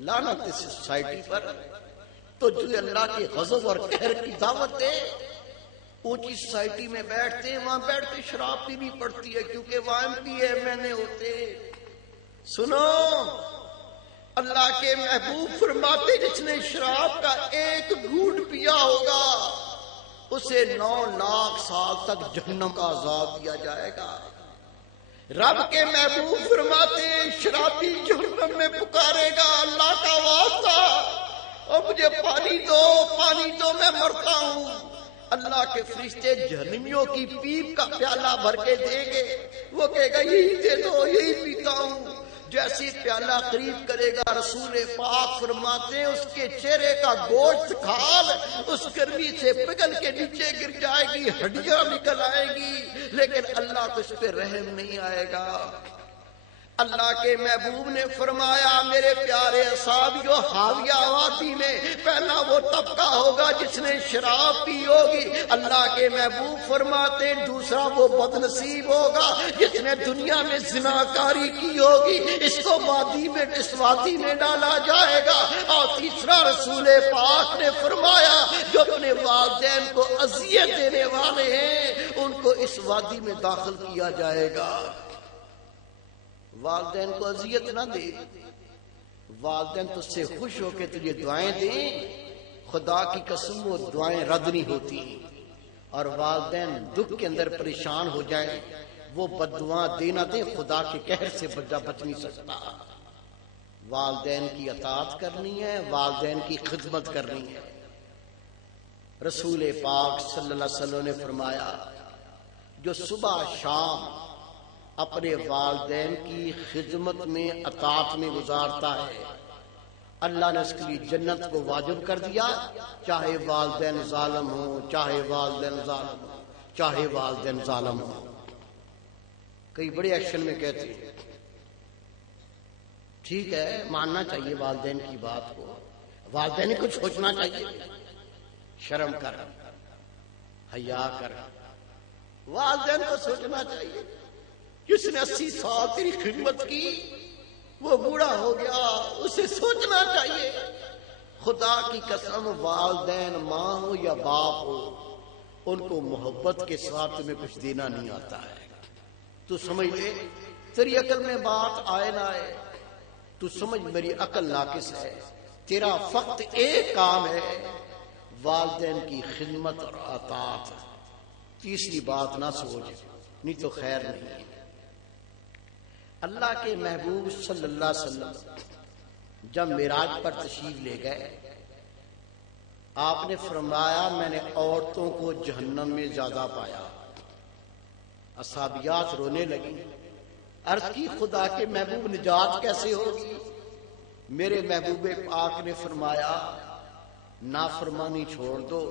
لعنت اس سوسائٹی پر تو جو اللہ کے غضب اور قہر کی دعوت ہے، اونچی سوسائٹی میں بیٹھتے ہیں، وہاں بیٹھ کے شراب پینی پڑتی ہے کیونکہ وہاں MP ہوتے۔ سنو، اللہ کے محبوب فرماتے جس نے شراب کا 1 گھونٹ پیا ہوگا اسے 9 لاکھ سال تک جہنم کا عذاب دیا جائے گا۔ رب کے محبوب فرماتے شرابی جہنم میں پکارے گا اللہ کا واسطہ اور مجھے پانی دو میں مرتا ہوں۔ اللہ کے فرشتے جہنمیوں کی پیپ کا پیالہ بھر کے دیں گے، وہ کہے گا یہی دے دو، یہی پیتا ہوں۔ جیسی پیالہ قریب کرے گا رسول پاک فرماتے ہیں اس کے چہرے کا گوشت کھال اس گرمی سے پگھل کے نیچے گر جائے گی، ہڈیاں نکل آئے گی، لیکن اللہ کو اس پہ رحم نہیں آئے گا۔ اللہ کے محبوب نے فرمایا میرے پیارے اصحابیو، حاویہ وادی میں پہلا وہ طبقہ ہوگا جس نے شراب پی ہوگی، اللہ کے محبوب فرماتے دوسرا وہ بد نصیب ہوگا جس نے دنیا میں زناکاری کی ہوگی، اس کو وادی میں ڈالا جائے گا، اور تیسرا رسول پاک نے فرمایا جو اپنے والدین کو اذیت دینے والے ہیں ان کو اس وادی میں داخل کیا جائے گا۔ والدین کو اذیت نہ دے، والدین تجھ سے خوش ہو کے تجھے دعائیں دیں، خدا کی قسم وہ دعائیں رد نہیں ہوتی، اور والدین دکھ کے اندر پریشان ہو جائیں وہ بد دعا دینا دیں، خدا کے قہر سے بچ نہیں سکتا۔ والدین کی اطاعت کرنی ہے، والدین کی خدمت کرنی ہے۔ رسول پاک صلی اللہ علیہ وسلم نے فرمایا جو صبح شام اپنے والدین کی خدمت میں اطاعت میں گزارتا ہے اللہ نے اس کے لیے جنت کو واجب کر دیا، چاہے والدین ظالم ہو، چاہے والدین ظالم ہو، چاہے والدین ظالم ہو۔ کئی بڑے ایکشن میں کہتے ہیں ٹھیک ہے ماننا چاہیے والدین کی بات کو، والدین کو سوچنا چاہیے، شرم کر، حیا کر، والدین کو سوچنا چاہیے جس نے 80 سال تیری خدمت کی وہ بوڑھا ہو گیا، اسے سوچنا چاہیے۔ خدا کی قسم والدین ماں ہو یا باپ ہو ان کو محبت کے ساتھ تمہیں کچھ دینا نہیں آتا ہے، تو سمجھ لے تیری عقل میں بات آئے نہ آئے، تو سمجھ میری عقل ناقص ہے، تیرا فقط ایک کام ہے والدین کی خدمت اور اطاعت، تیسری بات نہ سوچ، نہیں تو خیر نہیں۔ اللہ کے محبوب صلی اللہ علیہ وسلم جب معراج پر تشریف لے گئے آپ نے فرمایا میں نے عورتوں کو جہنم میں زیادہ پایا۔ اصحابیات رونے لگی، عرض کی خدا کے محبوب نجات کیسے ہوگی؟ میرے محبوب پاک نے فرمایا نافرمانی چھوڑ دو،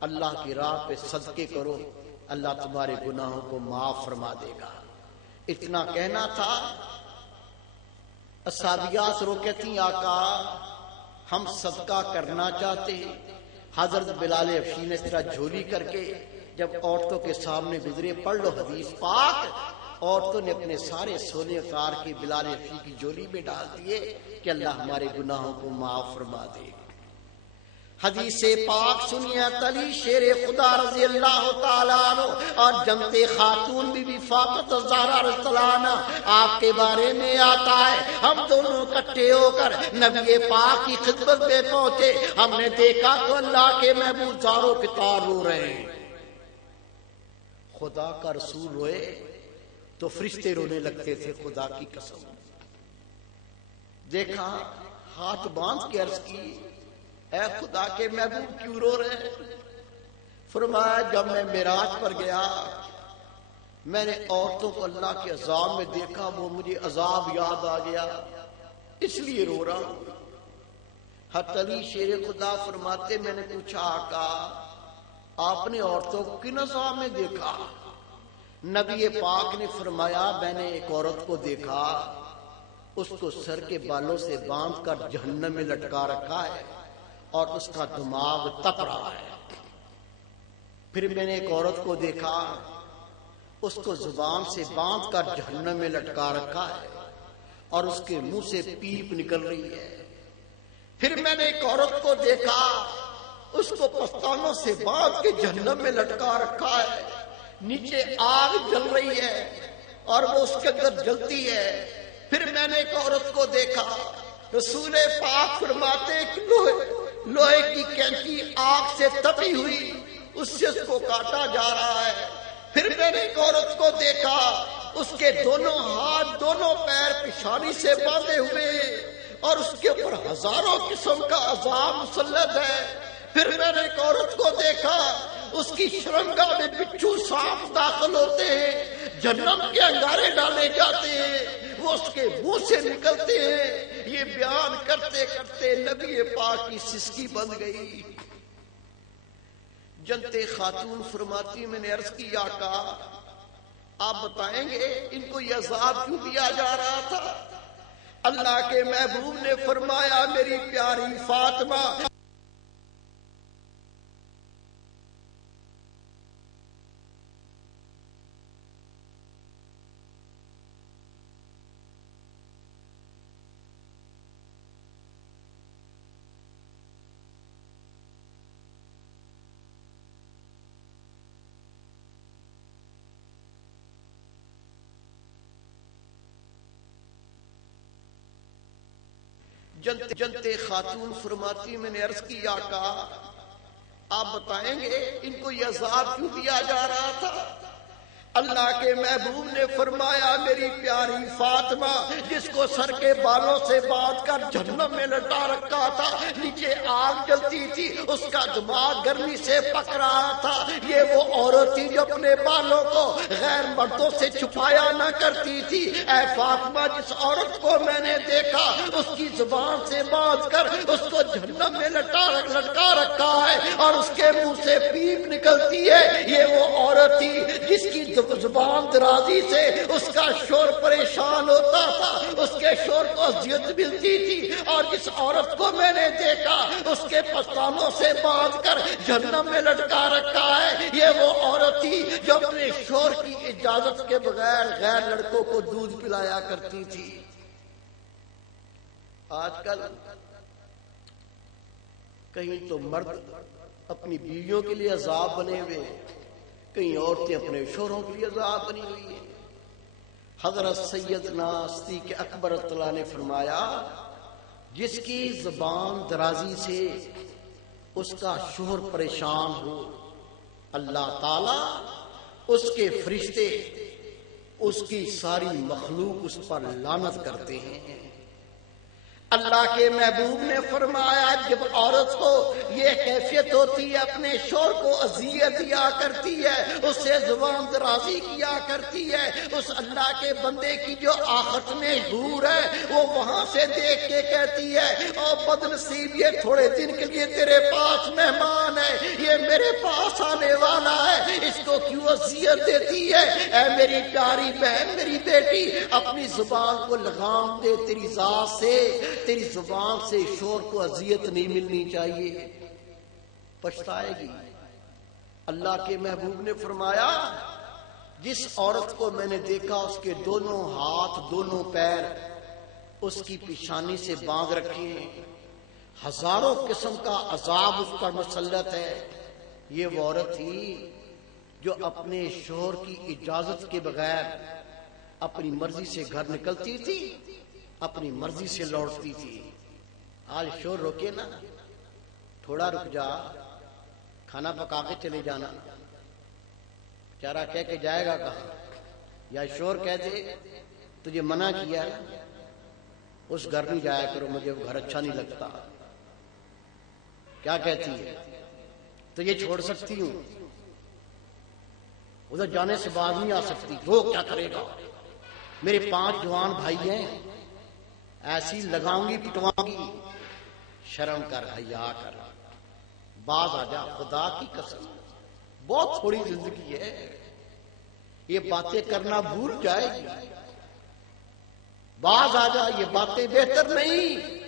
اللہ کی راہ پہ صدقے کرو، اللہ تمہارے گناہوں کو معاف فرما دے گا۔ اتنا کہنا تھا، اصحابیات رو کہتی آقا ہم صدقہ کرنا چاہتے ہیں۔ حضرت بلال حبشی نے اس طرح جھولی کر کے جب عورتوں کے سامنے گزرے، پڑھ لو حدیث پاک، عورتوں نے اپنے سارے سونے اتار کے بلال حبشی کی جھولی میں ڈال دیے کہ اللہ ہمارے گناہوں کو معاف فرما دے۔ حدیث پاک سنیے، تلی شیر خدا رضی اللہ تعالیٰ عنہ اور جنت خاتون بی فاطمہ الزہرا رضی اللہ عنہ آپ کے بارے میں آتا ہے ہم دونوں اکٹھے ہو کر نبی پاک کی خدمت میں پہنچے، ہم نے دیکھا تو اللہ کے محبوب زاروں کے تار رو رہے ہیں۔ خدا کا رسول روئے تو فرشتے رونے لگتے تھے، خدا کی قسم۔ دیکھا ہاتھ باندھ کے عرض کی اے خدا کے محبوب کیوں رو رہے ہیں؟ فرمایا جب میں معراج پر گیا میں نے عورتوں کو اللہ کے عذاب میں دیکھا، وہ مجھے عذاب یاد آ گیا اس لیے رو رہا ہوں۔ حضرت علی شیر خدا فرماتے میں نے پوچھا آقا آپ نے عورتوں کو کن عذاب میں دیکھا؟ نبی پاک نے فرمایا میں نے ایک عورت کو دیکھا اس کو سر کے بالوں سے باندھ کر جہنم میں لٹکا رکھا ہے اور اس کا دماغ تپ رہا ہے۔ پھر میں نے ایک عورت کو دیکھا اس کو زبان سے باندھ کر جہنم میں لٹکا رکھا ہے اور اس کے منہ سے پیپ نکل رہی ہے۔ پھر میں نے ایک عورت کو دیکھا اس کو پستانوں سے باندھ کے جہنم میں لٹکا رکھا ہے، نیچے آگ جل رہی ہے اور وہ اس کے اندر جلتی ہے۔ پھر میں نے ایک عورت کو دیکھا رسول پاک فرماتے کہ لوہے کی کینچی آگ سے تپی ہوئی اس سے اس کو کاٹا جا رہا ہے۔ پھر میں نے ایک عورت کو دیکھا اس کے دونوں ہاتھ دونوں پیر پیشانی سے باندھے ہوئے اور اس کے اوپر ہزاروں قسم کا عذاب مسلط ہے۔ پھر میں نے ایک عورت کو دیکھا اس کی شرمگاہ میں بچھو سانپ داخل ہوتے ہیں، جہنم کے انگارے ڈالے جاتے ہیں، وہ اس کے منہ سے نکلتے ہیں۔ یہ بیان کرتے کرتے نبی پاک کی سسکی بند گئی۔ جنت خاتون فرماتی میں نے عرض کی آقا آپ بتائیں گے ان کو یہ عذاب کیوں دیا جا رہا تھا؟ اللہ کے محبوب نے فرمایا میری پیاری فاطمہ جنت خاتون فرماتی میں نے عرض کی آقا آپ بتائیں گے ان کو یہ عذاب کیوں دیا جا رہا تھا؟ اللہ کے محبوب نے فرمایا میری پیاری فاطمہ جس کو سر کے بالوں سے باندھ کر جہنم میں لٹا رکھا تھا، نیچے آگ جلتی تھی، اس کا دماغ گرمی سے پک رہا تھا، یہ وہ عورت تھی جو اپنے بالوں کو غیر مردوں سے چھپایا نہ کرتی تھی۔ اے فاطمہ جس عورت کو میں نے دیکھا اس کی زبان سے باندھ کر اس کو جہنم میں لٹکا رکھا ہے اور اس کے منہ سے پیپ نکلتی ہے، یہ وہ عورت تھی جس کی زبان درازی سے اس کا شور پریشان ہوتا تھا، اس کے شور کو اذیت ملتی تھی، اور جس عورت کو میں نے دیکھا اس کے پستانوں سے باندھ کر جہنم میں لٹکا رکھا ہے، یہ وہ عورت تھی جو اپنے شور کی اجازت کے بغیر غیر لڑکوں کو دودھ پلایا کرتی تھی۔ آج کل کہیں تو مرد اپنی بیویوں کے لیے عذاب بنے ہوئے، کئی عورتیں اپنے شوہروں کے لیے عذاب بنی ہوئی ہیں۔ حضرت سیدنا صدیق اکبر اللہ نے فرمایا جس کی زبان درازی سے اس کا شوہر پریشان ہو، اللہ تعالی اس کے فرشتے اس کی ساری مخلوق اس پر لعنت کرتے ہیں۔ اللہ کے محبوب نے فرمایا جب عورت کو یہ کیفیت ہوتی ہے اپنے شوہر کو اذیت دیا کرتی ہے، اس سے زبان درازی کیا کرتی ہے، اس اللہ کے بندے کی جو آخرت میں حور ہے وہ وہاں سے دیکھ کے کہتی ہے او بد نصیب یہ تھوڑے دن کے لیے تیرے پاس مہمان ہے، یہ میرے پاس آنے والا ہے، اس کو کیوں اذیت دیتی ہے؟ اے میری پیاری بہن میری بیٹی اپنی زبان کو لگام دے، تیری ذات سے تیری زبان سے شور کو اذیت نہیں ملنی چاہیے، پچھتائے گی۔ اللہ کے محبوب نے فرمایا جس عورت کو میں نے دیکھا اس کے دونوں ہاتھ دونوں پیر اس کی پیشانی سے باندھ رکھے ہیں، ہزاروں قسم کا عذاب اس پر مسلط ہے، یہ وہ عورت تھی جو اپنے شوہر کی اجازت کے بغیر اپنی مرضی سے گھر نکلتی تھی، اپنی مرضی سے لوٹتی تھی۔ آج شوہر روکے نا تھوڑا رک جا، کھانا پکا کے چلے جانا، بیچارہ کہہ کے جائے گا کہاں؟ یا شوہر کہہ دے تجھے منع کیا اس گھر نہیں جایا کرو، مجھے وہ گھر اچھا نہیں لگتا، کیا کہتی ہے تجھے چھوڑ سکتی ہوں، ادھر جانے سے باز نہیں آ سکتی، وہ کیا کرے گا؟ میرے 5 جوان بھائی ہیں، ایسی لگاؤں گی پٹواؤں گی، شرم کر حیا کر، باز آ جا، خدا کی قسم بہت تھوڑی زندگی ہے، یہ باتیں کرنا بھول جائے گی، باز آ جا، یہ باتیں بہتر نہیں۔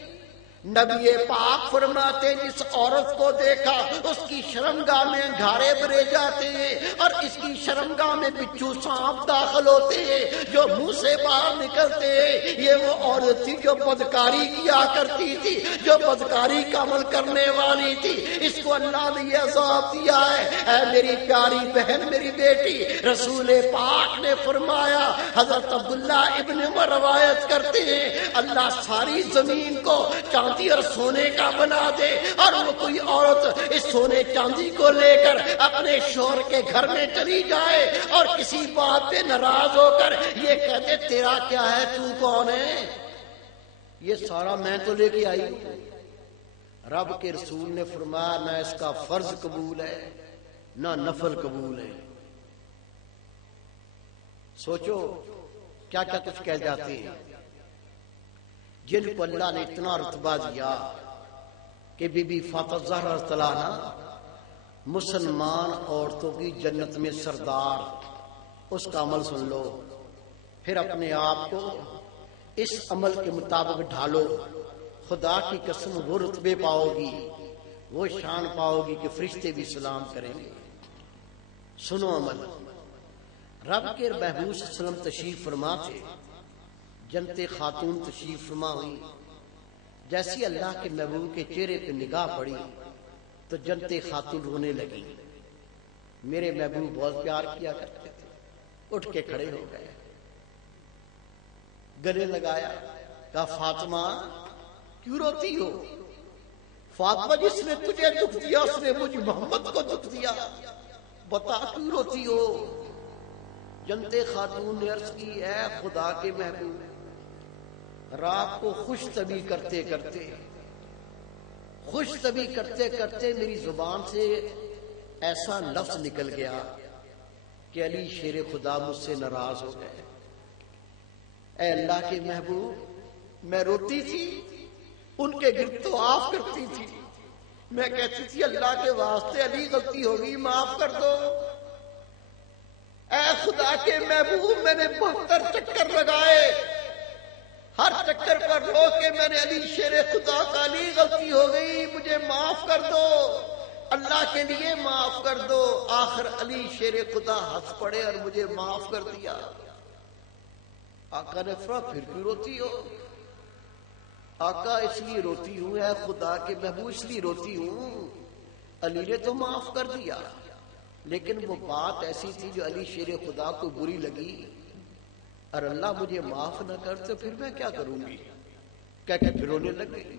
نبی پاک فرماتے جس عورت کو دیکھا اس کی شرمگاہ میں انگارے بھرے جاتے ہیں اور اس کی شرمگاہ میں بچھو سانپ داخل ہوتے ہیں جو منہ سے باہر نکلتے ہیں، یہ وہ عورت تھی جو بدکاری کیا کرتی تھی، جو بدکاری کا عمل کرنے والی تھی، اس کو اللہ نے یہ عذاب دیا ہے۔ اے میری پیاری بہن میری بیٹی رسول پاک نے فرمایا، حضرت عبداللہ ابن عمر روایت کرتے ہیں اللہ ساری زمین کو چاندی اور سونے کا بنا دے اور وہ کوئی عورت اس سونے چاندی کو لے کر اپنے شوہر کے گھر میں چلی جائے اور کسی بات پہ ناراض ہو کر یہ کہتے تیرا کیا ہے، تو کون ہے، یہ سارا میں تو لے کے آئی ہوں۔ رب کے رسول نے فرمایا نہ اس کا فرض قبول ہے نہ نفل قبول ہے۔ سوچو کیا کیا کچھ کہہ جاتے ہیں جن کو اللہ نے اتنا رتبہ دیا کہ بی بی فاطمہ زہرا رضی اللہ عنہا مسلمان عورتوں کی جنت میں سردار، اس کا عمل سن لو، پھر اپنے آپ کو اس عمل کے مطابق ڈھالو، خدا کی قسم وہ رتبے پاؤ گی، وہ شان پاؤ گی کہ فرشتے بھی سلام کریں گے۔ سنو عمل، رب کے محبوب صلی اللہ علیہ وسلم تشریف فرما تھے، جنت خاتون تشریف فرما ہوئی، جیسی اللہ کے محبوب کے چہرے پہ نگاہ پڑی تو جنت خاتون رونے لگی۔ میرے محبوب بہت پیار کیا کرتے تھے، اٹھ کے کھڑے ہو گئے، گلے لگایا، کہا فاطمہ کیوں روتی ہو؟ فاطمہ جس نے تجھے دکھ دیا اس نے مجھ محمد کو دکھ دیا، بتا کیوں روتی ہو؟ جنت خاتون نے عرض کی، اے خدا کے محبوب، رات کو خوش طبی کرتے کرتے میری زبان سے ایسا لفظ نکل گیا کہ علی شیر خدا مجھ سے ناراض ہو گئے۔ اے اللہ کے محبوب، میں روتی تھی، ان کے گرد تو آف کرتی تھی، میں کہتی تھی اللہ کے واسطے علی غلطی ہوگی معاف کر دو۔ اے خدا کے محبوب، میں نے 72 چکر لگائے، ہر چکر پر رو کے میں نے علی شیر خدا کا، علی غلطی ہو گئی مجھے معاف کر دو، اللہ کے لیے معاف کر دو۔ آخر علی شیر خدا ہنس پڑے اور مجھے معاف کر دیا۔ آقا نے فرمایا پھر کیوں روتی ہو؟ آقا اس لیے روتی ہوں، اے خدا کے محبوب اس لیے روتی ہوں، علی نے تو معاف کر دیا، لیکن وہ بات ایسی تھی جو علی شیر خدا کو بری لگی، اور اللہ مجھے معاف نہ کر تو پھر میں کیا کروں گی، کہہ کے پھر رونے لگ گئی۔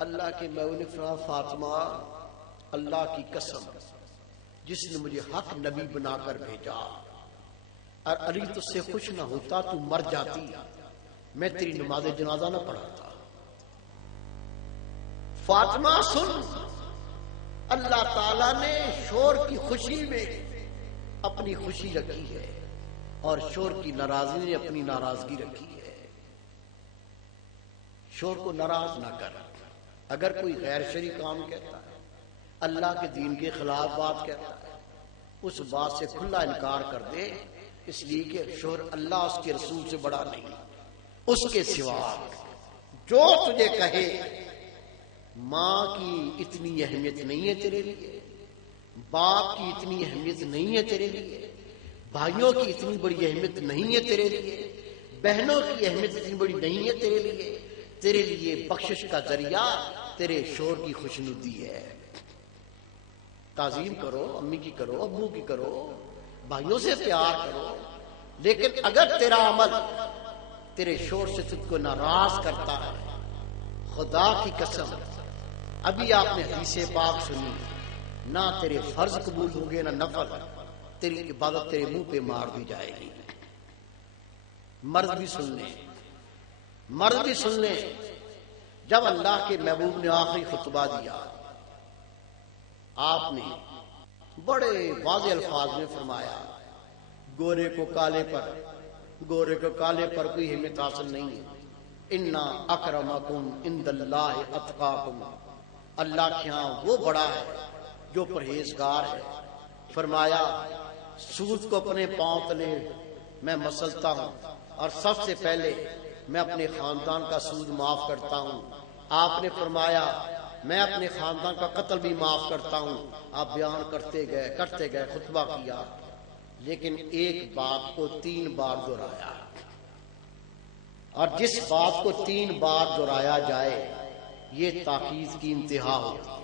اللہ کے محبوب نے فرمایا فاطمہ اللہ کی قسم جس نے مجھے حق نبی بنا کر بھیجا، اور علی تجھ سے خوش نہ ہوتا تو مر جاتی، میں تیری نماز جنازہ نہ پڑھاتا۔ فاطمہ سن، اللہ تعالیٰ نے شور کی خوشی میں اپنی خوشی رکھی ہے، اور شور کی ناراضگی نے اپنی ناراضگی رکھی ہے۔ شور کو ناراض نہ کر، اگر کوئی غیر شرعی کام کہتا ہے، اللہ کے دین کے خلاف بات کہتا ہے، اس بات سے کھلا انکار کر دے، اس لیے کہ شور اللہ اس کے رسول سے بڑا نہیں، اس کے سوا جو تجھے کہے ماں کی اتنی اہمیت نہیں ہے تیرے لیے، باپ کی اتنی اہمیت نہیں ہے تیرے لیے، بھائیوں کی اتنی بڑی اہمیت نہیں ہے تیرے لیے، بہنوں کی اہمیت اتنی بڑی نہیں ہے تیرے لیے، تیرے لیے بخشش کا ذریعہ تیرے شور کی خوشنودی ہے۔ تعظیم کرو، امی کی کرو، ابو کی کرو، بھائیوں سے پیار کرو، لیکن اگر تیرا عمل تیرے شور سے تجھ کو ناراض کرتا ہے، خدا کی قسم ابھی آپ نے حدیث پاک سنی، نہ تیرے فرض قبول ہوں گے نہ نفل، تیری عبادت تیرے منہ پہ مار دی جائے گی۔ مرد بھی سن لیں، جب اللہ کے محبوب نے آخری خطبہ دیا، آپ نے بڑے واضح الفاظ میں فرمایا، گورے کو کالے پر کوئی اہمیت حاصل نہیں ہے، انا اکرمکم عند اللہ اتقاکم، اللہ کے ہاں وہ بڑا ہے جو پرہیزگار ہے۔ فرمایا سود کو اپنے پاؤں تلے میں مسلتا ہوں، اور سب سے پہلے میں اپنے خاندان کا سود معاف کرتا ہوں۔ آپ نے فرمایا میں اپنے خاندان کا قتل بھی معاف کرتا ہوں۔ آپ بیان کرتے گئے، خطبہ کیا، لیکن ایک بات کو 3 بار دہرایا، اور جس بات کو 3 بار دہرایا جائے یہ تاکید کی انتہا ہوتی ہے۔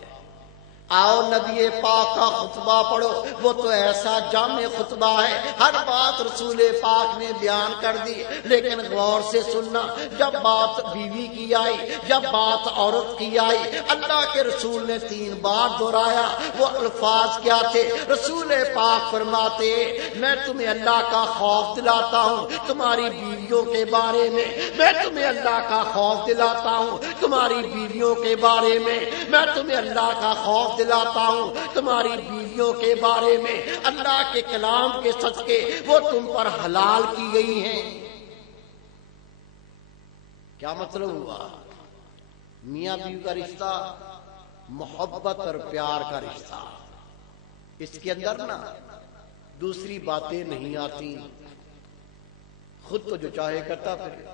آؤ نبی پاک کا خطبہ پڑھو، وہ تو ایسا جامع خطبہ ہے، ہر بات رسول پاک نے بیان کر دی، لیکن غور سے سننا، جب بات بیوی کی آئی، جب بات عورت کی آئی، اللہ کے رسول نے 3 بار دہرایا۔ وہ الفاظ کیا تھے؟ رسول پاک فرماتے میں تمہیں اللہ کا خوف دلاتا ہوں تمہاری بیویوں کے بارے میں، میں تمہیں اللہ کا خوف دلاتا ہوں تمہاری بیویوں کے بارے میں، میں تمہیں اللہ کا خوف دلاتا ہوں تمہاری بیویوں کے بارے میں، اللہ کے کلام کے صدقے وہ تم پر حلال کی گئی ہیں۔ کیا مطلب ہوا؟ میاں بیوی کا رشتہ محبت اور پیار کا رشتہ، اس کے اندر نا دوسری باتیں نہیں آتی، خود تو جو چاہے کرتا پھرے،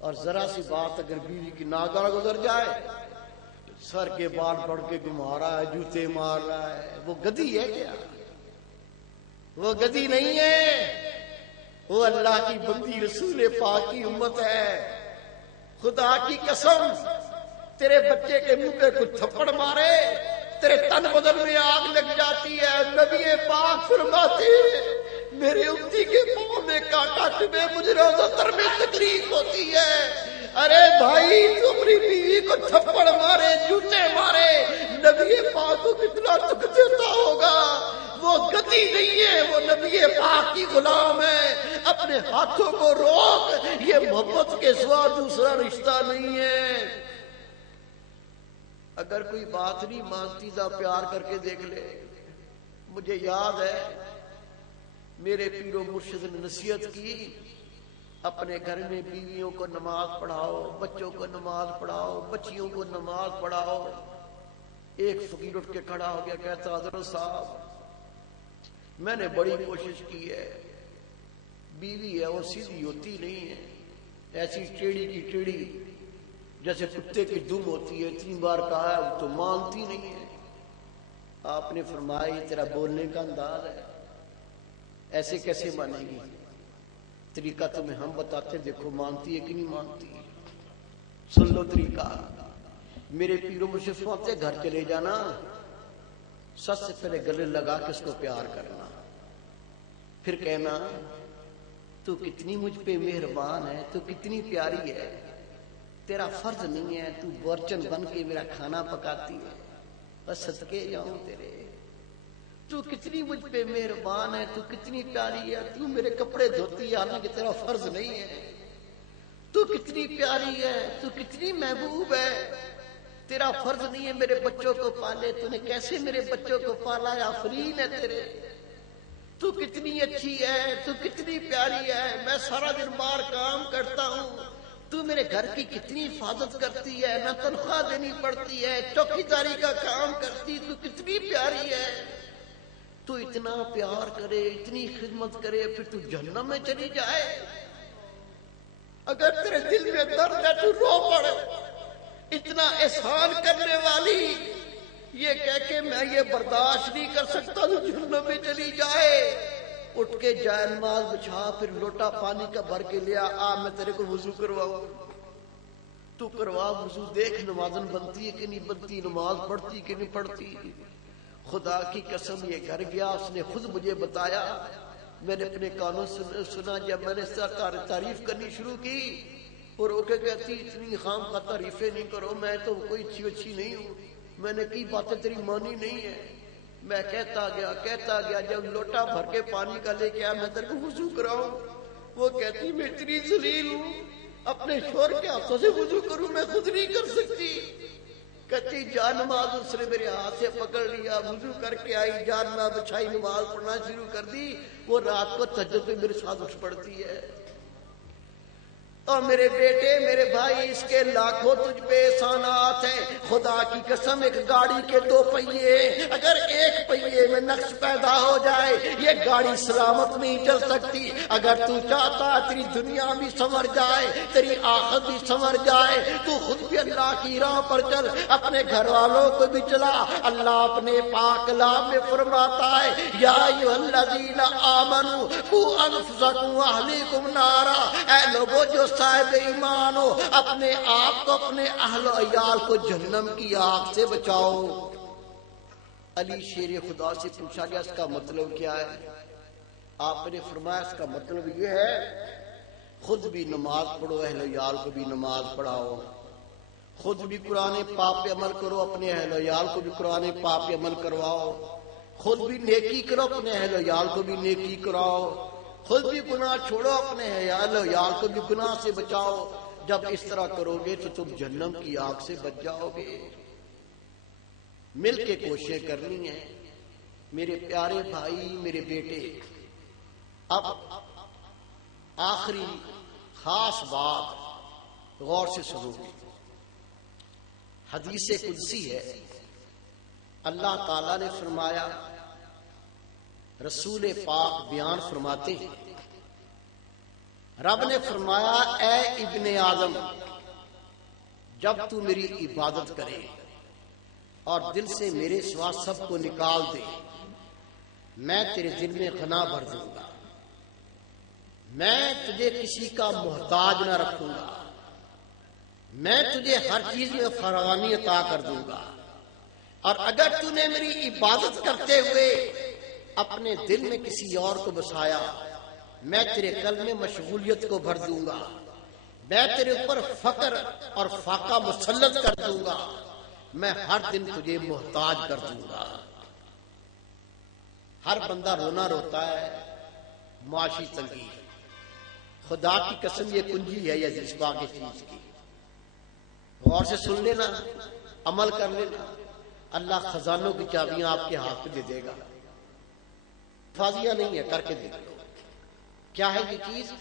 اور ذرا سی بات اگر بیوی کی ناگہاں گزر جائے سر کے بال پڑ کے گھما رہا ہے، جوتے مار رہا ہے۔ وہ گدی ہے کیا؟ وہ گدی نہیں ہے، وہ اللہ کی بندی رسول پاک کی امت ہے۔ خدا کی قسم تیرے بچے کے منہ پہ کچھ تھپڑ مارے تیرے تن بدن میں آگ لگ جاتی ہے۔ نبی پاک فرماتے ہیں میرے امتی کے پاؤں میں کانٹا چبھے مجھے روزہ میں تکلیف ہوتی ہے۔ ارے بھائی تو اپنی بیوی کو تھپڑ مارے، جوتے مارے، نبی پاک کو کتنا دکھ دیتا ہوگا۔ وہ گدی نہیں ہے، وہ نبی پاک کی غلام ہے۔ اپنے ہاتھوں کو روک، یہ محبت کے سوا دوسرا رشتہ نہیں ہے۔ اگر کوئی بات نہیں مانتی تو پیار کر کے دیکھ لے۔ مجھے یاد ہے میرے پیر و مرشد نے نصیحت کی، اپنے گھر میں بیویوں کو نماز پڑھاؤ، بچوں کو نماز پڑھاؤ، بچیوں کو نماز پڑھاؤ۔ ایک فقیر اٹھ کے کھڑا ہو گیا، کہتا حضرت صاحب میں نے بڑی کوشش کی ہے، بیوی ہے وہ سیدھی ہوتی نہیں ہے، ایسی ٹیڑھی کی ٹیڑھی جیسے کتے کی دم ہوتی ہے، 3 بار کہا ہے وہ تو مانتی نہیں ہے۔ آپ نے فرمایا یہ تیرا بولنے کا انداز ہے، ایسے کیسے مانے گی؟ طریقہ تمہیں ہم بتاتے، دیکھو مانتی ہے کہ نہیں مانتی، سن لو طریقہ۔ میرے پیروں مرشد فرماتے گھر چلے جانا، سب سے پہلے گلے لگا کے اس کو پیار کرنا، پھر کہنا تو کتنی مجھ پہ مہربان ہے، تو کتنی پیاری ہے، تیرا فرض نہیں ہے تو برتن بن کے میرا کھانا پکاتی ہے، بس صدقے جاؤں تیرے، تو کتنی مجھ پہ مہربان ہے، تو کتنی پیاری ہے، تو میرے کپڑے دھوتی ہے حالانکہ تیرا فرض نہیں ہے، تو کتنی پیاری ہے، تو کتنی محبوب ہے، تیرا فرض نہیں ہے میرے بچوں کو پالے، تو نے کیسے میرے بچوں کو پالا، آفرین ہے تیرے، تو کتنی اچھی ہے، تو کتنی پیاری ہے، میں سارا دن باہر کام کرتا ہوں، تو میرے گھر کی کتنی حفاظت کرتی ہے، نہ تنخواہ دینی پڑتی ہے، چوکیداری کا کام کرتی، تو کتنی پیاری ہے، تو اتنا پیار کرے، اتنی خدمت کرے، پھر تو جہنم میں چلی جائے۔ اگر تیرے دل میں درد ہے تو رو پڑے، اتنا احسان کرنے والی یہ کہہ کے میں یہ برداشت نہیں کر سکتا تو جہنم میں چلی جائے۔ اٹھ کے جائے نماز بچھا، پھر لوٹا پانی کا بھر کے لیا، میں تیرے کو وضو کرواؤں، تو کروا وضو، دیکھ نمازن بنتی ہے کہ نہیں بنتی، نماز پڑھتی کہ نہیں پڑھتی۔ خدا کی قسم یہ گھر گیا، اس نے خود مجھے بتایا، میں نے اپنے کانوں سنا، جب میں نے اس طرح تعریف کرنی شروع کی اور وہ کہتی اتنی خام کا تعریفیں نہیں کرو، میں تو کوئی اچھی نہیں ہوں، میں نے کی باتیں تیری مانی نہیں ہے۔ میں کہتا گیا، جب لوٹا بھر کے پانی کا لے کے آیا میں تیرے کو وضو کراؤں، وہ کہتی میں اتنی ذلیل ہوں، اپنے شوہر کے ہاتھوں سے وضو کروں، میں خود نہیں کر سکتی۔ کہتی جا نماز، اس نے میرے ہاتھ سے پکڑ لیا، وضو کر کے آئی، جان میں بچھائی، نماز پڑھنا شروع کر دی۔ وہ رات کو تہجد پہ میرے ساتھ اٹھ پڑتی ہے۔ اور میرے بیٹے، میرے بھائی، اس کے لاکھوں تجھ پہ احسانات ہیں۔ خدا کی قسم ایک گاڑی کے 2 پہیے، اگر ایک پہیے میں نقص پیدا ہو جائے یہ گاڑی سلامت نہیں چل سکتی۔ اگر تو چاہتا تیری دنیا بھی سنور جائے، تیری آخرت بھی سنور جائے، تو خود بھی اللہ کی راہ پر چل، اپنے گھر والوں کو بھی چلا۔ اللہ اپنے پاک کلام میں فرماتا ہے یا ایھا الذین آمنوا قوا انفسکم واہلیکم نارا، اے لوگوں جو صاحب ایمان ہو، اپنے آپ کو، اپنے اہل و عیال کو جہنم کی آگ سے بچاؤ۔ علی شیر خدا سے پوچھا گیا اس کا مطلب کیا ہے؟ آپ نے فرمایا اس کا مطلب یہ ہے خود بھی نماز پڑھو، اہل و عیال کو بھی نماز پڑھاؤ، خود بھی قرآن پاک پہ عمل کرو، اپنے اہل و عیال کو بھی قرآن پاک پہ عمل کرواؤ، خود بھی نیکی کرو، اپنے اہل و عیال کو بھی نیکی کراؤ، خود بھی گناہ چھوڑو، اپنے اہل و عیال کو بھی گناہ سے بچاؤ۔ جب اس طرح کرو گے تو تم جہنم کی آگ سے بچ جاؤ گے۔ مل کے کوششیں کرنی ہیں میرے پیارے بھائی، میرے بیٹے۔ اب آخری خاص بات غور سے سنو گے، حدیث قدسی ہے، اللہ تعالیٰ نے فرمایا رسول پاک بیان فرماتے ہیں، رب نے فرمایا اے ابن آدم، جب تو میری عبادت کرے اور دل سے میرے سوا سب کو نکال دے، میں تیرے دل میں غنا بھر دوں گا، میں تجھے کسی کا محتاج نہ رکھوں گا، میں تجھے ہر چیز میں فراوانی عطا کر دوں گا، اور اگر تو نے میری عبادت کرتے ہوئے اپنے دل میں کسی اور کو بسایا، میں تیرے قلب میں مشغولیت کو بھر دوں گا، میں تیرے اوپر فقر اور فاقہ مسلط کر دوں گا، میں ہر دن تجھے محتاج کر دوں گا۔ ہر بندہ رونا روتا ہے معاشی تنگی، خدا کی قسم یہ کنجی ہے یا جذبہ کی چیز کی، غور سے سن لینا، عمل کر لینا، اللہ خزانوں کی چابیاں آپ کے ہاتھ پہ دے دے گا۔ فاضیہ نہیں ہے، کر کے دیکھ لو کیا ہے یہ چیز۔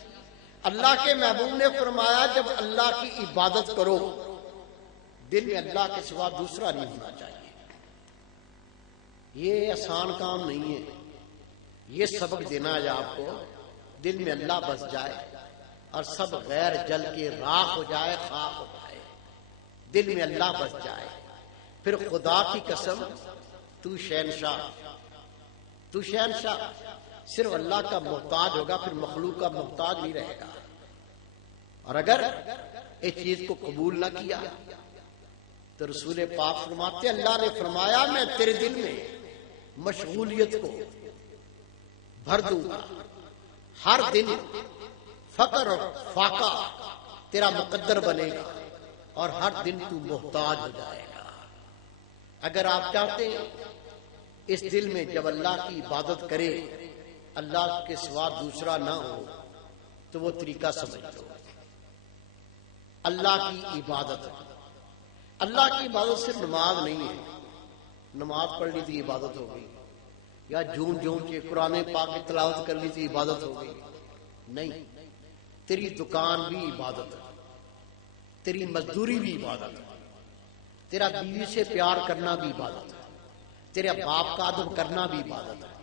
اللہ کے محبوب نے فرمایا جب اللہ کی عبادت کرو، دل میں اللہ کے سوا دوسرا نہیں ہونا چاہیے۔ یہ آسان کام نہیں ہے، یہ سبق دینا ہے آپ کو، دل میں اللہ بس جائے اور سب غیر جل کے راکھ ہو جائے، خاک ہو جائے، دل میں اللہ بس جائے، پھر خدا کی قسم تو شہنشاہ، تو شہنشاہ صرف اللہ کا محتاج ہوگا، پھر مخلوق کا محتاج نہیں رہے گا۔ اور اگر اس چیز کو قبول نہ کیا تو رسول پاک فرماتے اللہ نے فرمایا میں تیرے دل میں مشغولیت کو بھر دوں گا، ہر دن فقر اور فاقہ تیرا مقدر بنے گا اور ہر دن تو محتاج ہو جائے گا۔ اگر آپ چاہتے ہیں اس دل میں جب اللہ کی عبادت کرے اللہ کے سوا دوسرا نہ ہو تو وہ طریقہ سمجھ لو۔ اللہ کی عبادت، اللہ کی عبادت صرف نماز نہیں ہے، نماز پڑھ لی تھی عبادت ہو گئی، یا جھوم جھوم کے قرآن پاک کی تلاوت کر لی تھی عبادت ہو گئی، نہیں، تیری دکان بھی عبادت ہے، تیری مزدوری بھی عبادت ہے، تیرا بیوی سے پیار کرنا بھی عبادت ہے، تیرے باپ کا ادب کرنا بھی عبادت ہے،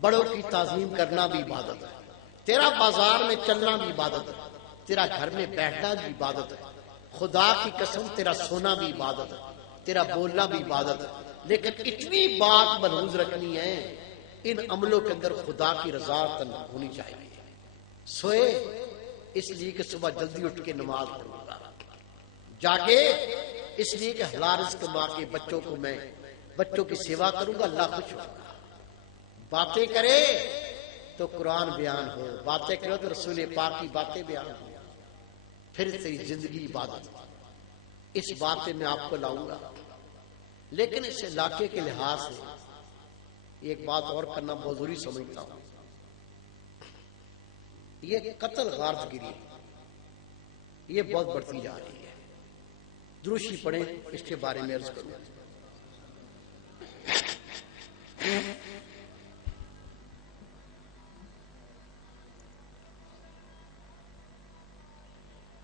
بڑوں کی تعظیم کرنا بھی عبادت ہے، تیرا بازار میں چلنا بھی عبادت ہے، تیرا گھر میں بیٹھنا بھی عبادت ہے، خدا کی قسم تیرا سونا بھی عبادت ہے، تیرا بولنا بھی عبادت ہے۔ لیکن اتنی بات ملحوظ رکھنی ہے، ان عملوں کے اندر خدا کی رضا ہونی چاہیے۔ سوئے اس لیے کہ صبح جلدی اٹھ کے نماز پڑھوں گا، جاگے اس لیے کہ حلال رزق کما کے بچوں کی سیوا کروں گا، اللہ خوش ہوگا۔ باتیں کرے تو قرآن بیان ہو، باتیں کرو تو رسول پاک کی باتیں بیان ہو، پھر تیری زندگی عبادت۔ اس بات پہ میں آپ کو لاؤں گا، لیکن اس علاقے کے لحاظ سے ایک بات اور کرنا بہت ضروری سمجھتا ہوں، یہ قتل غارت گیری یہ بہت بڑھتی جا رہی ہے۔ دروشی پڑھیں اس کے بارے میں عرض کروں۔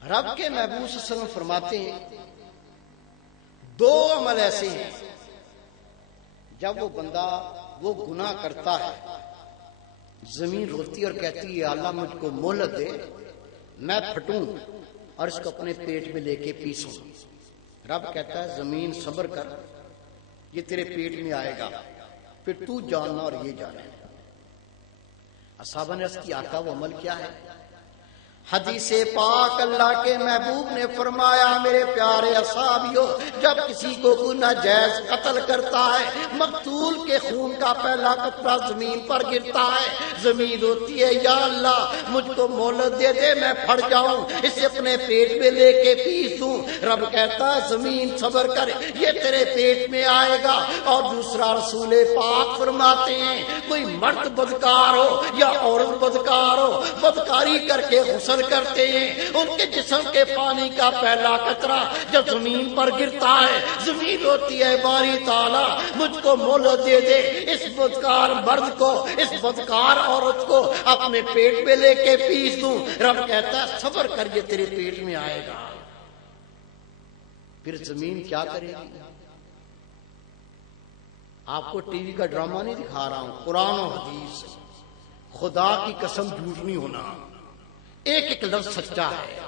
رب کے محبوب صلی اللہ علیہ وسلم فرماتے ہیں دو عمل ایسے ہیں جب وہ بندہ وہ گناہ کرتا ہے، زمین روتی اور کہتی ہے اللہ مجھ کو مہلت دے، میں پھٹوں اور اس کو اپنے پیٹ میں لے کے پیسوں۔ رب کہتا ہے زمین صبر کر، یہ تیرے پیٹ میں آئے گا، پھر تو جاننا اور یہ جانا۔ اصحابہ نے عرض کی آقا وہ عمل کیا ہے؟ حدیث پاک اللہ کے محبوب نے فرمایا میرے پیارے اصحابیوں، جب کسی کو کوئی ناجائز قتل کرتا ہے، مقتول کے خون کا پہلا قطرہ زمین پر گرتا ہے، زمین ہوتی ہے یا اللہ مجھ کو مہلت دے دے، میں پھڑ جاؤں، اسے اپنے پیٹ میں لے کے پیس دوں۔ رب کہتا ہے زمین صبر کر، یہ تیرے پیٹ میں آئے گا۔ اور دوسرا رسول پاک فرماتے ہیں کوئی مرد بدکار ہو یا عورت بدکار ہو، بدکاری کر کے غسل کرتے ہیں، ان کے جسم کے پانی کا پہلا قطرہ جب زمین پر گرتا ہے، زمین ہوتی ہے باری تعالیٰ مجھ کو مہلت دے دے، اس بدکار مرد کو، اس بدکار عورت کو اپنے پیٹ میں لے کے پیس دوں۔ رب کہتا ہے صبر کر، یہ تیرے پیٹ میں آئے گا۔ پھر زمین کیا کرے گی؟ آپ کو ٹی وی کا ڈرامہ نہیں دکھا رہا ہوں، قرآن و حدیث، خدا کی قسم جھوٹ نہیں ہونا، ایک ایک لفظ سچا ہے۔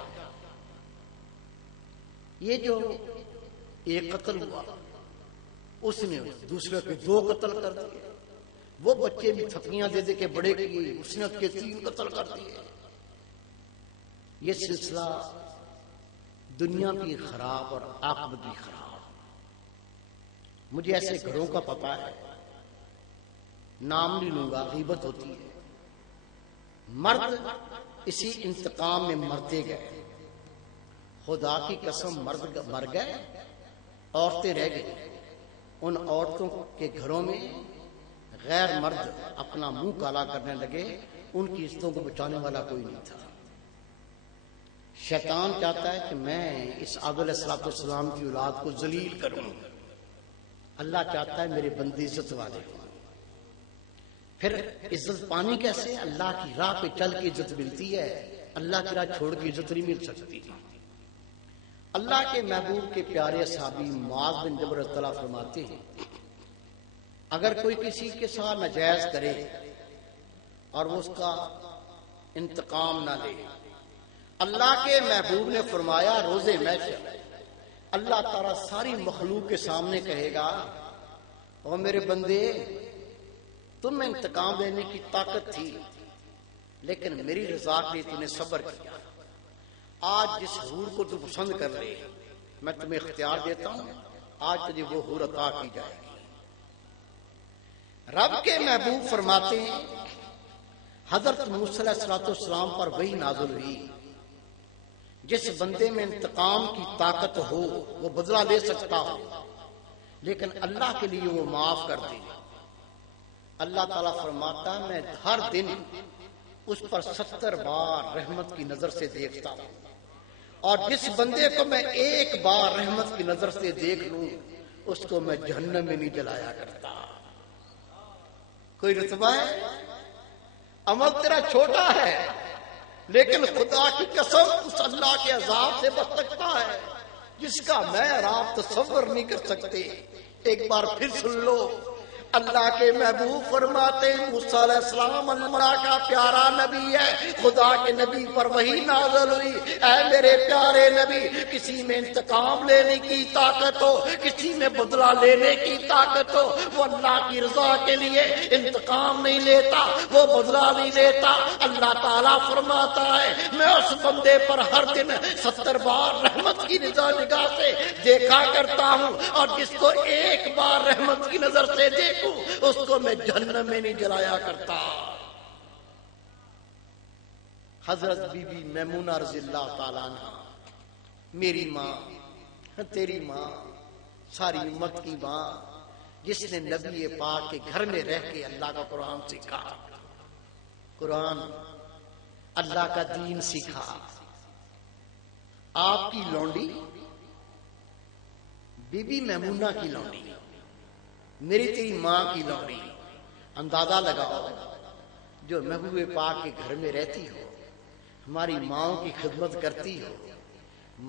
یہ جو ایک قتل ہوا، اس نے دوسرے کے 2 قتل کر دیے، وہ بچے بھی تھپیاں دے دے کے بڑے کیے، اس نے اس کے 3 قتل کر دیے۔ یہ سلسلہ دنیا بھی خراب اور عاقبت بھی خراب۔ مجھے ایسے گھروں کا پتہ ہے، نام نہیں لوں گا، غیبت ہوتی ہے، مرد اسی انتقام میں مرتے گئے، خدا کی قسم مرد مر گئے، عورتیں رہ گئی۔ ان عورتوں کے گھروں میں غیر مرد اپنا منہ کالا کرنے لگے، ان کی عزتوں کو بچانے والا کوئی نہیں تھا۔ شیطان چاہتا ہے کہ میں اس آدم علیہ السلام کی اولاد کو ذلیل کروں، اللہ چاہتا ہے میرے بندے عزت والے ہوں۔ پھر عزت پانی کیسے؟ اللہ کی راہ پہ چل کے عزت ملتی ہے، اللہ کی راہ چھوڑ کے عزت نہیں مل سکتی۔ اللہ کے محبوب کے پیارے صحابی معاذ بن جبل رضی اللہ عنہ فرماتے ہیں، اگر کوئی کسی کے ساتھ ناجائز کرے اور وہ اس کا انتقام نہ لے، اللہ کے محبوب نے فرمایا روز محشر اللہ تعالیٰ ساری مخلوق کے سامنے کہے گا، اور میرے بندے تم میں انتقام لینے کی طاقت تھی لیکن میری رضا کے لیے تم نے صبر کیا، آج جس حور کو تو پسند کر لے میں تمہیں اختیار دیتا ہوں، آج تجھے وہ حور عطا کی جائے گی۔ رب کے محبوب فرماتے ہیں حضرت موسیٰ علیہ السلام پر وحی نازل ہوئی، جس بندے میں انتقام کی طاقت ہو وہ بدلہ لے سکتا ہو لیکن اللہ کے لیے وہ معاف کر دے۔ اللہ تعالیٰ فرماتا ہے میں ہر دن اس پر 70 بار رحمت کی نظر سے دیکھتا ہوں، اور جس بندے کو میں ایک بار رحمت کی نظر سے دیکھ لوں اس کو میں جہنم میں نہیں جلایا کرتا۔ کوئی رتبہ ہے؟ عمل تیرا چھوٹا ہے لیکن خدا کی قسم اس اللہ کے عذاب سے بچ سکتا ہے جس کا میں اور آپ تصور نہیں کر سکتے۔ ایک بار پھر سن لو، اللہ کے محبوب فرماتے ہیں موسیٰ علیہ السلام اللہ کا پیارا نبی ہے، خدا کے نبی پر وحی نازل ہوئی، اے میرے پیارے نبی کسی میں انتقام لینے کی طاقت ہو، کسی میں بدلہ لینے کی طاقت ہو، وہ اللہ کی رضا کے لیے انتقام نہیں لیتا، وہ بدلہ نہیں لیتا۔ اللہ تعالیٰ فرماتا ہے میں اس بندے پر ہر دن 70 بار رحمت کی نگاہ سے دیکھا کرتا ہوں، اور جس کو ایک بار رحمت کی نظر سے دیکھوں اس کو میں جہنم میں نہیں جلایا کرتا۔ حضرت بی بی میمونہ رضی اللہ تعالیٰ عنہ، میری ماں، تیری ماں، ساری امت کی ماں، جس نے نبی پاک کے گھر میں رہ کے اللہ کا قرآن سیکھا، قرآن اللہ کا دین سیکھا۔ آپ کی لونڈی بی بی میمونہ کی لونڈی، میری تیری ماں کی لونڈی، اندازہ لگاؤ جو محبوب پاک کے گھر میں رہتی ہو، ہماری ماؤں کی خدمت کرتی ہو،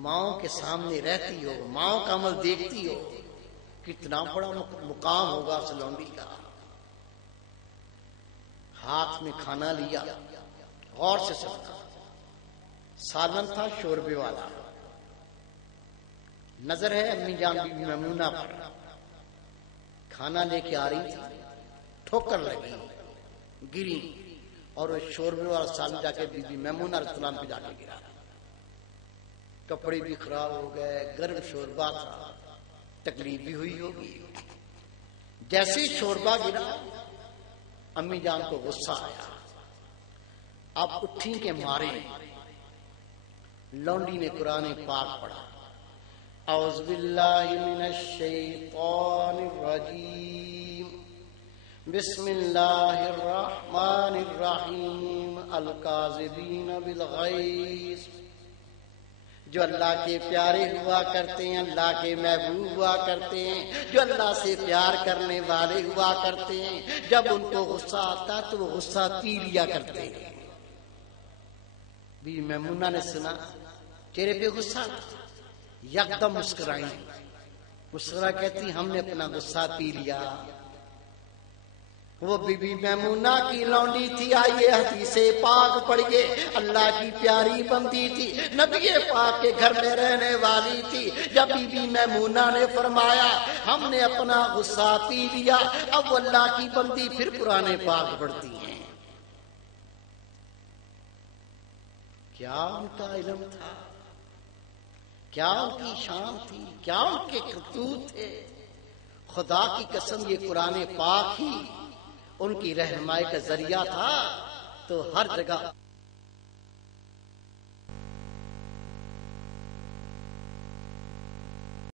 ماؤں کے سامنے رہتی ہو، ماؤں کا عمل دیکھتی ہو، کتنا بڑا مقام ہوگا اس لونڈی کا۔ ہاتھ میں کھانا لیا، غور سے سمجھا، سالن تھا شوربے والا، نظر ہے امی جان بی بی میمونہ پر، کھانا لے کے آ رہی تھی، ٹھوکر لگی، گری، اور وہ شوربے والا سالن جا کے بی بی میمونہ علیہ السلام پہ جا کے گرا، کپڑے بھی خراب ہو گئے، گرم شوربہ تھا، تکلیف بھی ہوئی ہوگی۔ جیسے ہی شوربہ گرا امی جان کو غصہ آیا، آپ اٹھی کے مارے، لونڈی نے قرآن پاک پڑھا، اعوذ باللہ من الشیطان الرجیم، بسم اللہ الرحمن الرحیم، الکاذبین بالغیظ۔ جو اللہ کے پیارے ہوا کرتے ہیں، اللہ کے محبوب ہوا کرتے ہیں، جو اللہ سے پیار کرنے والے ہوا کرتے ہیں، جب ان کو غصہ آتا تو وہ غصہ پی لیا کرتے ہیں۔ بی میمونہ نے سنا چہرے پہ غصہ، یکدم مسکرائی، مسکرا کہتی ہم نے اپنا غصہ پی لیا، وہ بی بی میمونہ کی لونڈی تھی. آئیے حدیث پاک پڑھیے. اللہ کی پیاری بندی تھی, نبی پاک کے گھر میں رہنے والی تھی. جب بی بی میمونہ نے فرمایا ہم نے اپنا غصہ پی لیا, اب اللہ کی بندی پھر قرآن پاک پڑھتی ہیں. کیا ان کا علم تھا, کیا ان کی شان تھی, کیا ان کے کرتوت تھے. خدا کی قسم یہ قرآن پاک ہی ان کی رہنمائی کا ذریعہ تھا. تو ہر جگہ